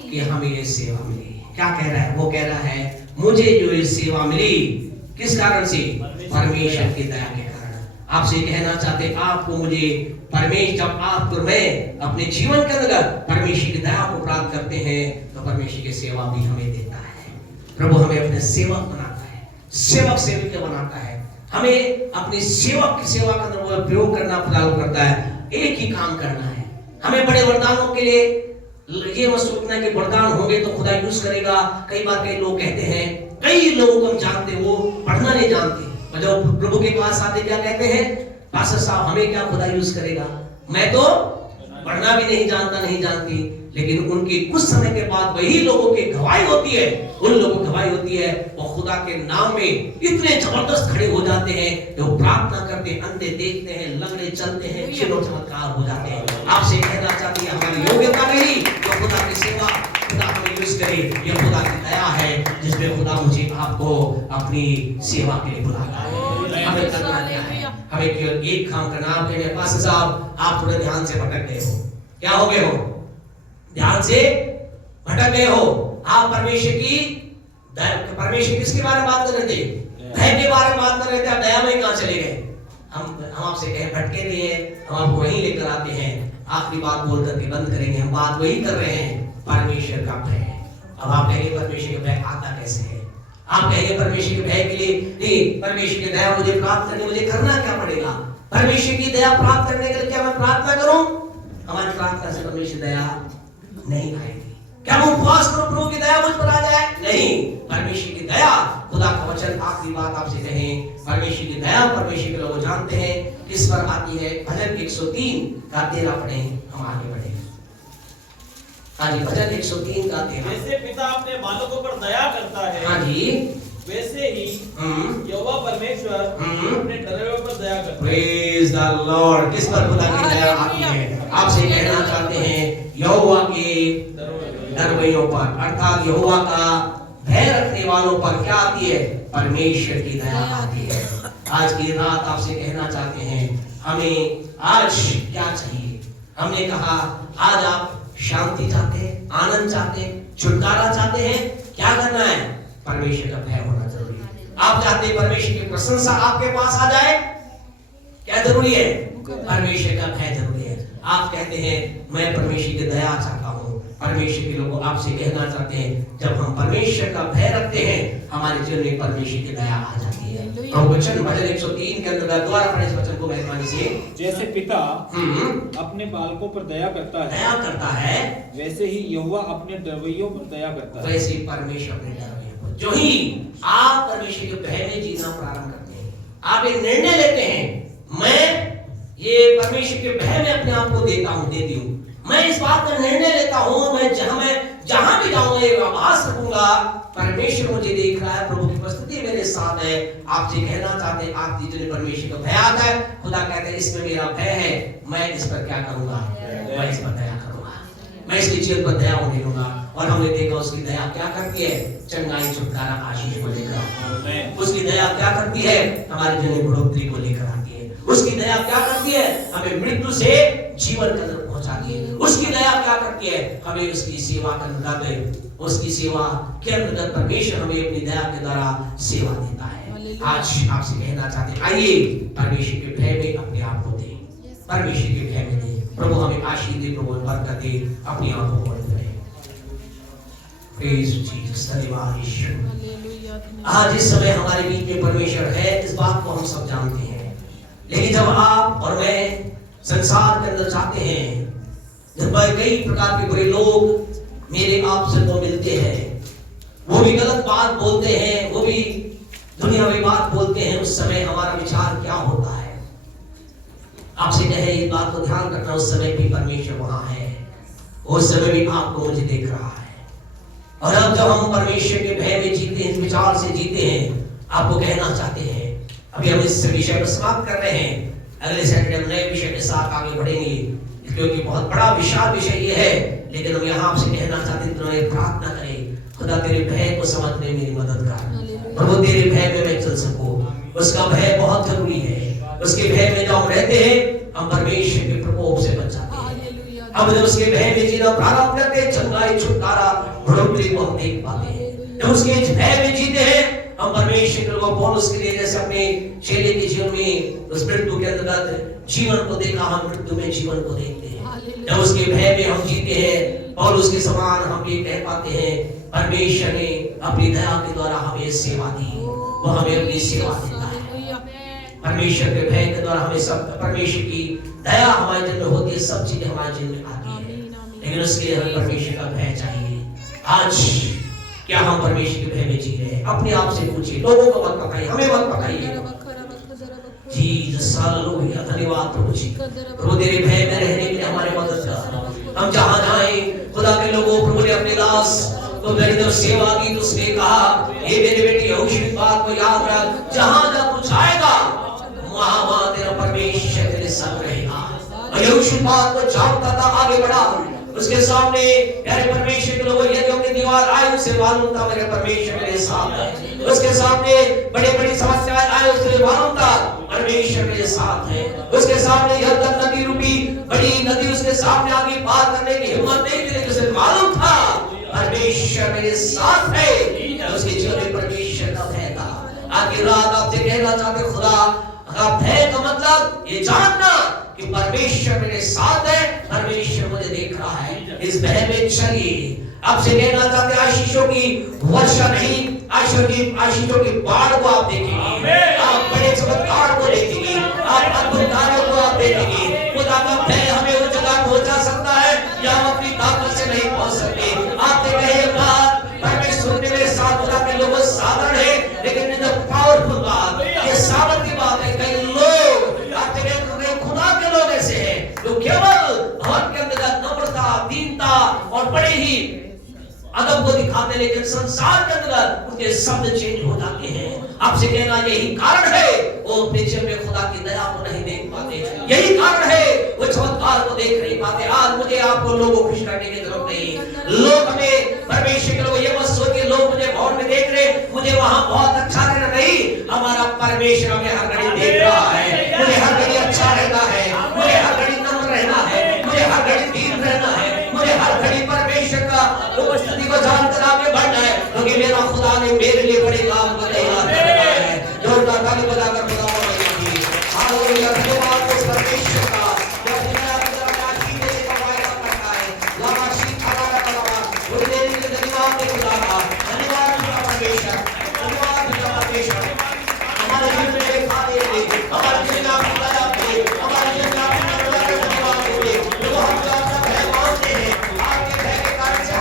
कि हमें ये सेवा मिली। क्या कह रहा है? वो कह रहा है मुझे जो ये सेवा मिली, किस कारण से? परमेश्वर की दया के कारण। आपसे कहना चाहते, आपको मुझे परमेश्वर जब आप और मैं अपने जीवन के अंदर परमेश्वर की दया को प्राप्त करते हैं तो परमेश्वर की सेवा भी हमें देता है। प्रभु हमें अपने सेवक बनाता है, सेवक सेविका बनाता है। हमें अपनी सेवक की सेवा का अंदर प्रयोग करना चालू करता है। एक ही काम करना है। हमें बड़े वरदानों के लिए ये मत सोचना कि वरदान होंगे तो खुदा यूज करेगा। कई बार कई लोग कहते हैं, कई लोगों को हम जानते हैं, वो पढ़ना नहीं जानते, और जब प्रभु के पास आते क्या कहते हैं, पास्टर साहब हमें क्या खुदा यूज करेगा, मैं तो पढ़ना भी नहीं जानता, नहीं जानती। लेकिन उनकी कुछ समय के बाद वही लोगों की गवाही होती है, उन लोगों की गवाही होती है, और खुदा के नाम में इतने जबरदस्त खड़े हो जाते हैं कि वो प्रार्थना करते हैं, अंधे देखते हैं, लंगड़े चलते हैं, चिन्ह चमत्कार हो जाते हैं। आपसे कहना चाहती है हमारी योग्यता नहीं, तो खुदा की सेवा खुदा हमें यूज करे। ये खुदा की दया है जिसमें खुदा मुझे आपको अपनी सेवा के लिए बुलाता है। हमें करना क्या है? हमें केवल एक काम करना। आप कहने पास्टर साहब आप थोड़े ध्यान से भटक गए हो। क्या हो गए हो? ध्यान से भटक गए हो। आप परमेश्वर किसके बारे में बात कर रहे थे? भय के बारे में बात कर रहे थे। आप दया में कहां चले गए? हम आपसे कहे भटके नहीं है, हम आपको वहीं लेकर आते हैं। आखिरी बात बोल करके बंद करेंगे। हम बात वही कर रहे हैं, परमेश्वर का भय। अब आप कहेंगे परमेश्वर का भय आता कैसे है? आप कहेंगे परमेश्वर के भय के लिए नहीं, परमेश्वर की दया मुझे प्राप्त करने मुझे करना क्या पड़ेगा? परमेश्वर की दया प्राप्त करने के लिए क्या मैं प्रार्थना करूं? हमारी प्रार्थना से परमेश्वर दया नहीं आएगी। क्या हम उपवास करो प्रभु की दया मुझ पर आ जाए? नहीं। परमेश्वर की दया, खुदा का वचन आखिरी बात आपसे कहें, परमेश्वर की दया परमेश्वर के लोग जानते हैं किस पर आती है। भजन 103 का 13 पढ़ें, हम आगे बढ़े। हाँ जी, भजन 103 का 13। जैसे पिता अपने बालकों पर दया करता है, हाँ जी, वैसे ही यहोवा परमेश्वर अपने डरे हुए पर दया करता है। Praise the Lord. किस पर खुदा की दया आती है? आपसे कहना चाहते हैं यहोवा के डरवैयों पर, अर्थात यहोवा का भय रखने वालों पर क्या आती है? परमेश्वर की दया आती है। आज की रात आपसे कहना चाहते हैं हमें आज क्या चाहिए? हमने कहा आज आप शांति चाहते हैं, आनंद चाहते हैं, छुटकारा चाहते हैं, क्या करना है? परमेश्वर का भय होना जरूरी है। आप चाहते हैं परमेश्वर की प्रशंसा आपके पास आ जाए, क्या जरूरी है? परमेश्वर का भय जरूरी है। आप कहते हैं मैं परमेश्वर की दया चाहता हूँ। परमेश्वर के लोग आपसे कहना चाहते हैं जब हम परमेश्वर का भय रखते हैं हमारे जीवन में परमेश्वर की दया आ जाती है। तो वचन भजन 103 के अंदर दोबारा पढ़े इस वचन को मेहरबानी से। जैसे पिता अपने बालकों पर दया करता है, वैसे ही यहोवा अपने डरवैयों पर दया करता है। वैसे परमेश्वर अपने डरवैयों पर, जो ही आप परमेश्वर के भय में जीना प्रारंभ करते हैं, आप एक निर्णय लेते हैं मैं ये परमेश्वर के भय में अपने आप को देता हूँ, देती हूँ, मैं इस बात का निर्णय लेता हूँ मैं जहां भी जाऊंगा ये आभास रखूंगा परमेश्वर मुझे देख रहा है, प्रभु की उपस्थिति मेरे साथ है। आपसे कहना चाहते हैं आप जितने परमेश्वर का भय आता है, खुदा कहते हैं इसमें मेरा भय है, मैं इस पर क्या करूंगा? मैं इस पर दया करूंगा, मैं इसकी जीवन पर दया होने दूंगा। और हमने देखा उसकी दया क्या करती है? चंगाई, छुटकारा, आशीष को लेकर। उसकी दया क्या करती है? हमारे जीवन में बढ़ोतरी को लेकर आती है। उसकी दया क्या करती है? हमें मृत्यु से जीवन के अंदर पहुंचाती है। उसकी दया क्या करती है? हमें उसकी सेवा करने, उसकी सेवा के अंतर्गत परमेश्वर हमें अपनी दया के द्वारा सेवा देता है। आज आपसे कहना चाहते हैं आइए परमेश्वर के भय में अपने आप को दें, परमेश्वर के भय में दें। प्रभु हमें आशीष दे, प्रभु बरकत दे, अपनी आंखों को बंद करें। प्रेज जीसस, धन्यवाद यीशु। आज इस समय हमारे बीच में परमेश्वर है, इस बात को हम सब जानते हैं। लेकिन जब आप और मैं संसार के अंदर जाते हैं, जब कई प्रकार के बुरे लोग मेरे आप से को मिलते हैं, वो भी गलत बात बोलते हैं, वो भी दुनियावी बात बोलते हैं, उस समय हमारा विचार क्या होता है? आपसे कहे इस बात को ध्यान रखना, उस समय भी परमेश्वर वहां है, उस समय भी आपको मुझे देख रहा है। और अब जब हम परमेश्वर के भय में जीते हैं, इस विचार से जीते हैं, आपको कहना चाहते हैं, अभी हम इस विषय पर समाप्त कर रहे हैं, अगले सैटरडे नए विषय के साथ आगे बढ़ेंगे, क्योंकि बहुत बड़ा विशाल विषय ये है। लेकिन हम यहाँ आपसे कहना चाहते हैं प्रार्थना करें, खुदा तेरे भय को समझने में मेरी मदद कर, प्रभु तेरे भय में मैं चल सकूं। उसका भय बहुत जरूरी है। उसके भय में जब हम रहते हैं हम परमेश्वर के प्रकोप से बच जाते हैं। अब जब उसके भय में जीना प्रारंभ करते हैं, चंगाई, छुटकारा, बढ़ोतरी को हम देख पाते हैं। जब उसके भय में जीते हैं हम परमेश्वर को पौलुस के लिए जैसे अपने चेले के जीवन में उस मृत्यु के अंतर्गत जीवन को देखा, हम मृत्यु में जीवन को देखते हैं। जब उसके भय में हम जीते हैं, पौलुस के समान हम ये कह पाते हैं, परमेश्वर ने अपनी दया के द्वारा हमें सेवा दी, वो हमें अपनी सेवा देता है। परमेश्वर के भय के द्वारा हमें सब, परमेश्वर की दया हमारे दिल में होती है, सब चीजें हमारे दिल में आती है, लेकिन उसके लिए हमें परमेश्वर का भय चाहिए। आज क्या हम परमेश्वर के भय में जी रहे हैं? अपने आप से पूछिए, लोगों को मत बताइए, हमें मत बताइए। जीसस हालेलुया, धन्यवाद प्रभु जी, प्रभु तेरे भय में रहने के लिए हमारे मदद कर। हम जहां जाएं खुदा के लोगों, प्रभु ने अपने दास तो मेरी जब सेवा की तो उसने कहा, हे मेरे बेटे यहोशू बात को याद रख, जहां जब तू जाएगा वहां तेरा परमेश्वर तेरे संग रहेगा। और यहोशू बात को जानता था, आगे बढ़ा, उसके सामने प्यारे परमेश्वर के लोगों, यदि की दीवार आई उसे मालूम था मेरे परमेश्वर मेरे साथ है। उसके सामने बड़ी बड़ी समस्याएं आई, उसे मालूम था परमेश्वर मेरे साथ है। उसके सामने यरदन नदी रूपी बड़ी नदी उसके सामने आगे पार करने की हिम्मत नहीं थी, लेकिन उसे मालूम था परमेश्वर मेरे साथ है। उसके जीवन में परमेश्वर का भय था। आगे रात आपसे कहना चाहते, खुदा का भय का मतलब ये जानना कि परमेश्वर मेरे साथ है, परमेश्वर मुझे देख रहा है, इस भय में चलिए। आपसे कहना चाहते, आशीषों की वर्षा नहीं, आशीषों की बाढ़ को आप देखेंगे, आप बड़े चमत्कार को देखेंगे, आप अद्भुत कार्यों को आप देखेंगे। खुदा का भय हमें उस जगह पहुंचा सकता है या हम अपनी ताकत से नहीं पहुंच सकते। आपने कहे बात परमेश्वर सुनने में साथ खुदा के लोगों साधारण है, लेकिन ये पावरफुल बात, ये सामर्थ्य बात है। कई लोग आपने कहे खुदा के लोग ऐसे हैं जो केवल भवन के अंदर नम्रता, दीनता और बड़े ही अदब को दिखाते, लेकिन संसार के अंदर उनके शब्द चेंज हो जाते हैं। आपसे कहना यही कारण है वो अपने जीवन में खुदा की दया को नहीं देख पाते, यही कारण है वो चमत्कार को देख नहीं पाते। आज मुझे आपको लोगों को खुश करने की जरूरत नहीं। लोग हमें परमेश्वर के लोग ये मत सोचिए लोग मुझे भवन में देख रहे, मुझे वहां बहुत अच्छा रहना, नहीं, हमारा परमेश्वर हमें हर घड़ी देख रहा है। मुझे हर घड़ी अच्छा रहना है, मुझे हर घड़ी नम्र रहना है, मुझे हर घड़ी दीन रहना है, मुझे हर घड़ी परमेश्वर का उपस्थिति को जानकर आगे बढ़ना है, क्योंकि मेरा खुदा ने मेरे लिए बड़े काम को तैयार कर रखा है। जोरदार ताली बजाकर खुदा को बधाई। हालेलुया, धन्यवाद उस परमेश्वर का जो दुनिया की तरफ आशीष देने का वायदा करता है। लामाशी खड़ा करवा, वो देने के धन्यवाद दे खुदा का, धन्यवाद खुदा परमेश्वर, धन्यवाद खुदा परमेश्वर। हमारे जीवन में दिखा दे, हमारे जीवन में आप दया दे, हमारे जीवन में आप करुणा के धन्यवाद दे, जो हम आपका भय मानते हैं। आपके भय के कारण से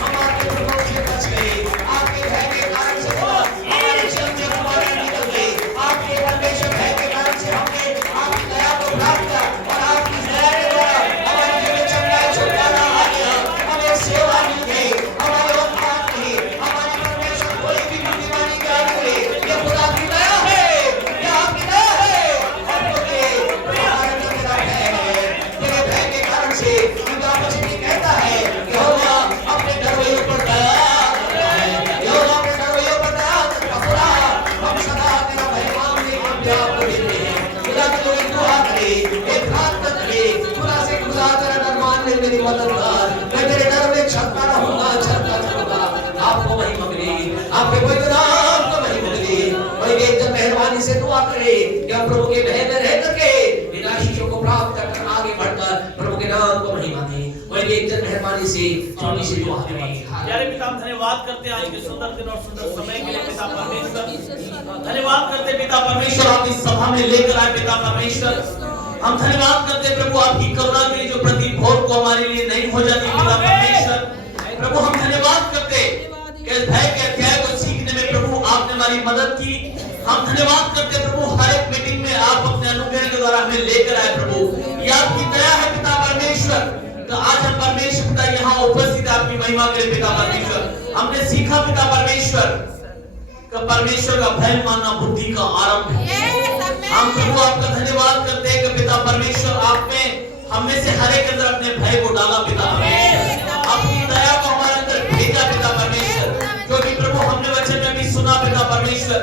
हम आपके प्रकोप से बच गए, आपके भय के कारण से हमारे जीवन में हमारे निकल गए, आपके परमेश्वर भय के कारण से हमने आपकी दया को प्राप्त किया और आपकी दया के द्वारा हमारे जीवन में चंगाई छुटकारा आ गया, हमें सेवा मिल गई, हमारे वफादार नहीं, हमारे परमेश्वर कोई भी बुद्धिमानी क्या करे, ये खुदा की दया है, ये आपकी दया है। और हमारे जो तेरा भय है, तेरे भय के कारण से खुदा मुझे कहता है कि यहोवा अपने डरवैयों पर दया करता है, यहोवा अपने डरवैयों पर दया करता है। खुदा हम सदा तेरा भय मानने के लिए आपको देते हैं। खुदा की कोई दुआ करे, एक प्रार्थना करे, खुदा से खुदा तेरा डर मानने में मेरी मदद कर, मैं तेरे डर में छलका रहूंगा, छलका रहूंगा। आपको महिमा मिले, आपके पवित्र नाम को महिमा मिले। और एक जन मेहरबानी से दुआ करे कि हम प्रभु के भय में रह करके इन आशीषों को प्राप्त कर आगे बढ़कर प्रभु के नाम को महिमा दें। और एक जन मेहरबानी से छोटी सी दुआ करें। प्यारे पिता, हम धन्यवाद करते हैं आज के सुंदर दिन और सुंदर समय के लिए पिता परमेश्वर। धन्यवाद करते पिता परमेश्वर, आप इस सभा में लेकर आए पिता परमेश्वर। हम धन्यवाद करते प्रभु आपकी करुणा के लिए जो प्रति भोर को हमारे लिए नहीं हो जाती पिता परमेश्वर। प्रभु हम धन्यवाद करते कि भय के अध्याय को सीखने में प्रभु आपने हमारी मदद की। हम धन्यवाद करते प्रभु हर एक मीटिंग में आप अपने अनुग्रह के द्वारा हमें लेकर आए प्रभु, ये आपकी दया है पिता परमेश्वर। तो आज हम परमेश्वर पिता यहाँ उपस्थित आपकी महिमा के लिए पिता परमेश्वर। हमने सीखा पिता परमेश्वर कि परमेश्वर का भय मानना बुद्धि का आरंभ है। हम प्रभु आपका धन्यवाद करते हैं कि पिता परमेश्वर आपने हमें से हर एक अंदर अपने भय को डाला पिता परमेश्वर, अपनी दया को हमारे अंदर भेजा पिता परमेश्वर। क्योंकि प्रभु हमने वचन में भी सुना पिता परमेश्वर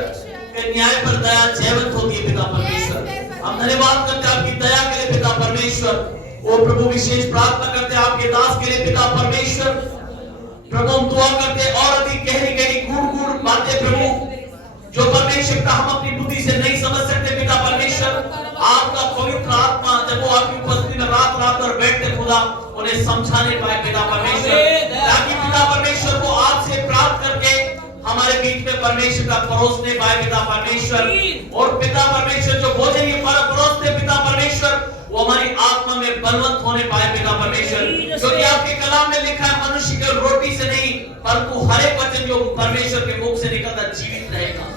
कि न्याय पर दया जयवंत होती है पिता परमेश्वर। हम धन्यवाद करते हैं आपकी दया के लिए पिता परमेश्वर। वो प्रभु विशेष प्रार्थना करते हैं आपके दास के लिए पिता परमेश्वर। प्रभु हम दुआ करते हैं और अधिक गहरी गहरी गूढ़ गूढ़ बातें प्रभु जो परमेश्वर का हम अपनी बुद्धि से नहीं समझ सकते पिता परमेश्वर, आपका पवित्र आत्मा जब वो आपकी उपस्थिति में रात रात भर बैठते खुदा उन्हें समझाने पाए पिता परमेश्वर, ताकि पिता परमेश्वर वो आपसे प्राप्त करके हमारे बीच में परमेश्वर का परोसने पाए पिता परमेश्वर। और पिता परमेश्वर जो भोजन ये परोसते पिता परमेश्वर, वो हमारी आत्मा में बलवंत होने पाए पिता परमेश्वर, क्योंकि आपके कलाम में लिखा है मनुष्य के रोटी से नहीं परंतु हर एक वचन जो परमेश्वर के मुख से निकलता जीवित रहेगा।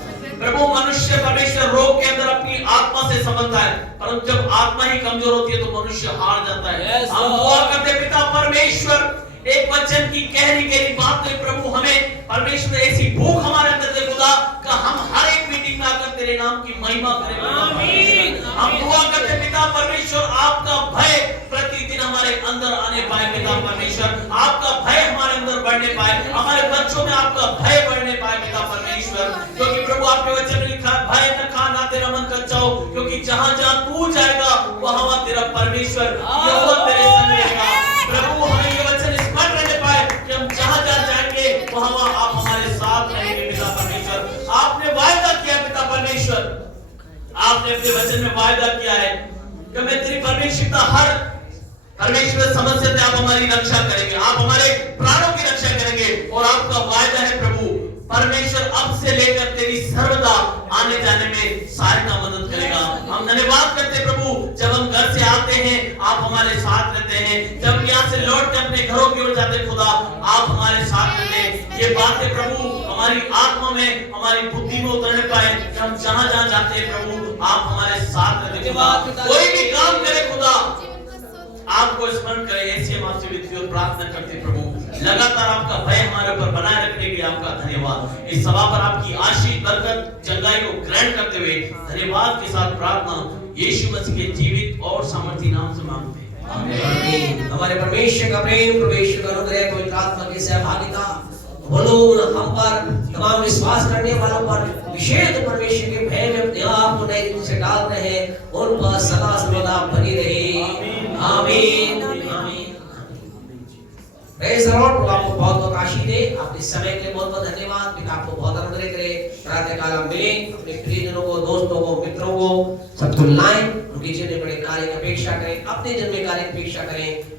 प्रभु मनुष्य परमेश्वर रोग के अंदर अपनी आत्मा से संबंध है, परंतु जब आत्मा ही कमजोर होती है तो मनुष्य हार जाता है। हम दुआ करते पिता परमेश्वर, एक वचन की गहरी गहरी बात है प्रभु, हमें परमेश्वर ऐसी भूख हमारे अंदर दे खुदा का हम हर एक मीटिंग में आकर तेरे नाम की महिमा करें। हम दुआ करते पिता परमेश्वर, आपका भय प्रतिदिन हमारे अंदर आने पाए पिता परमेश्वर, आपका भय हमारे अंदर बढ़ने पाए, हमारे बच्चों में आपका भय बढ़ने पाए पिता परमेश्वर, क्योंकि प्रभु आपके वचन में लिखा है भय न खा ना तेरा मन कच्चाओ, क्योंकि जहां जहां तू जाएगा वहां तेरा परमेश्वर यहोवा तेरे संग रहेगा। प्रभु हमें ये वचन स्मरण रहने पाए कि हम जहां जहां जाएंगे वहां आप हमारे साथ रहेंगे पिता परमेश्वर। आपने वायदा किया पिता परमेश्वर, आपने अपने वचन में वायदा किया है कि मैं तेरी परमेश्वरता हर परमेश्वर समस्या से आप हमारी रक्षा करेंगे, आप हमारे प्राणों की रक्षा करेंगे। और आपका वायदा है प्रभु परमेश्वर अब से लेकर तेरी सर्वदा आने जाने में सहायता मदद करेगा। हम धन्यवाद करते प्रभु, जब हम घर से आते हैं आप हमारे साथ रहते हैं, जब यहाँ से लौट के अपने घरों की ओर जाते खुदा आप हमारे साथ रहते हैं। ये बातें प्रभु हमारी आत्मा में हमारी बुद्धि में उतरने पाए कि हम जहां जहां जाते हैं प्रभु आप हमारे साथ रहते हैं। कोई भी काम करे खुदा आपको स्मरण करें, ऐसी हम आपसे विनती और प्रार्थना करते प्रभु, लगातार आपका भय हमारे ऊपर बनाए रखने के लिए आपका धन्यवाद। इस सभा पर आपकी आशीष बरकत चंगाई को ग्रहण करते हुए धन्यवाद के साथ प्रार्थना यीशु मसीह के जीवित और सामर्थी नाम से मांगते हैं, आमीन। हमारे परमेश्वर का प्रेम, परमेश्वर का अनुग्रह, पवित्र आत्मा की सहभागिता वो लोग हम पर तमाम विश्वास करने वालों पर विशेष परमेश्वर के भय में अपने आप को नए रूप से डाल रहे हैं, उन पर सदा सर्वदा बनी रहे। आमीन आमीन। Praise the Lord. आपको बहुत बहुत आशीष दे। आपके समय के लिए बहुत बहुत धन्यवाद। पिता आपको बहुत अनुग्रह करे। प्रातः काल हम मिले, अपने प्रियजनों को, दोस्तों को, मित्रों को सबको लाएं, उनके जीवन में बड़े कार्य की अपेक्षा करें, अपने जन्म में कार्य की अपेक्षा करें।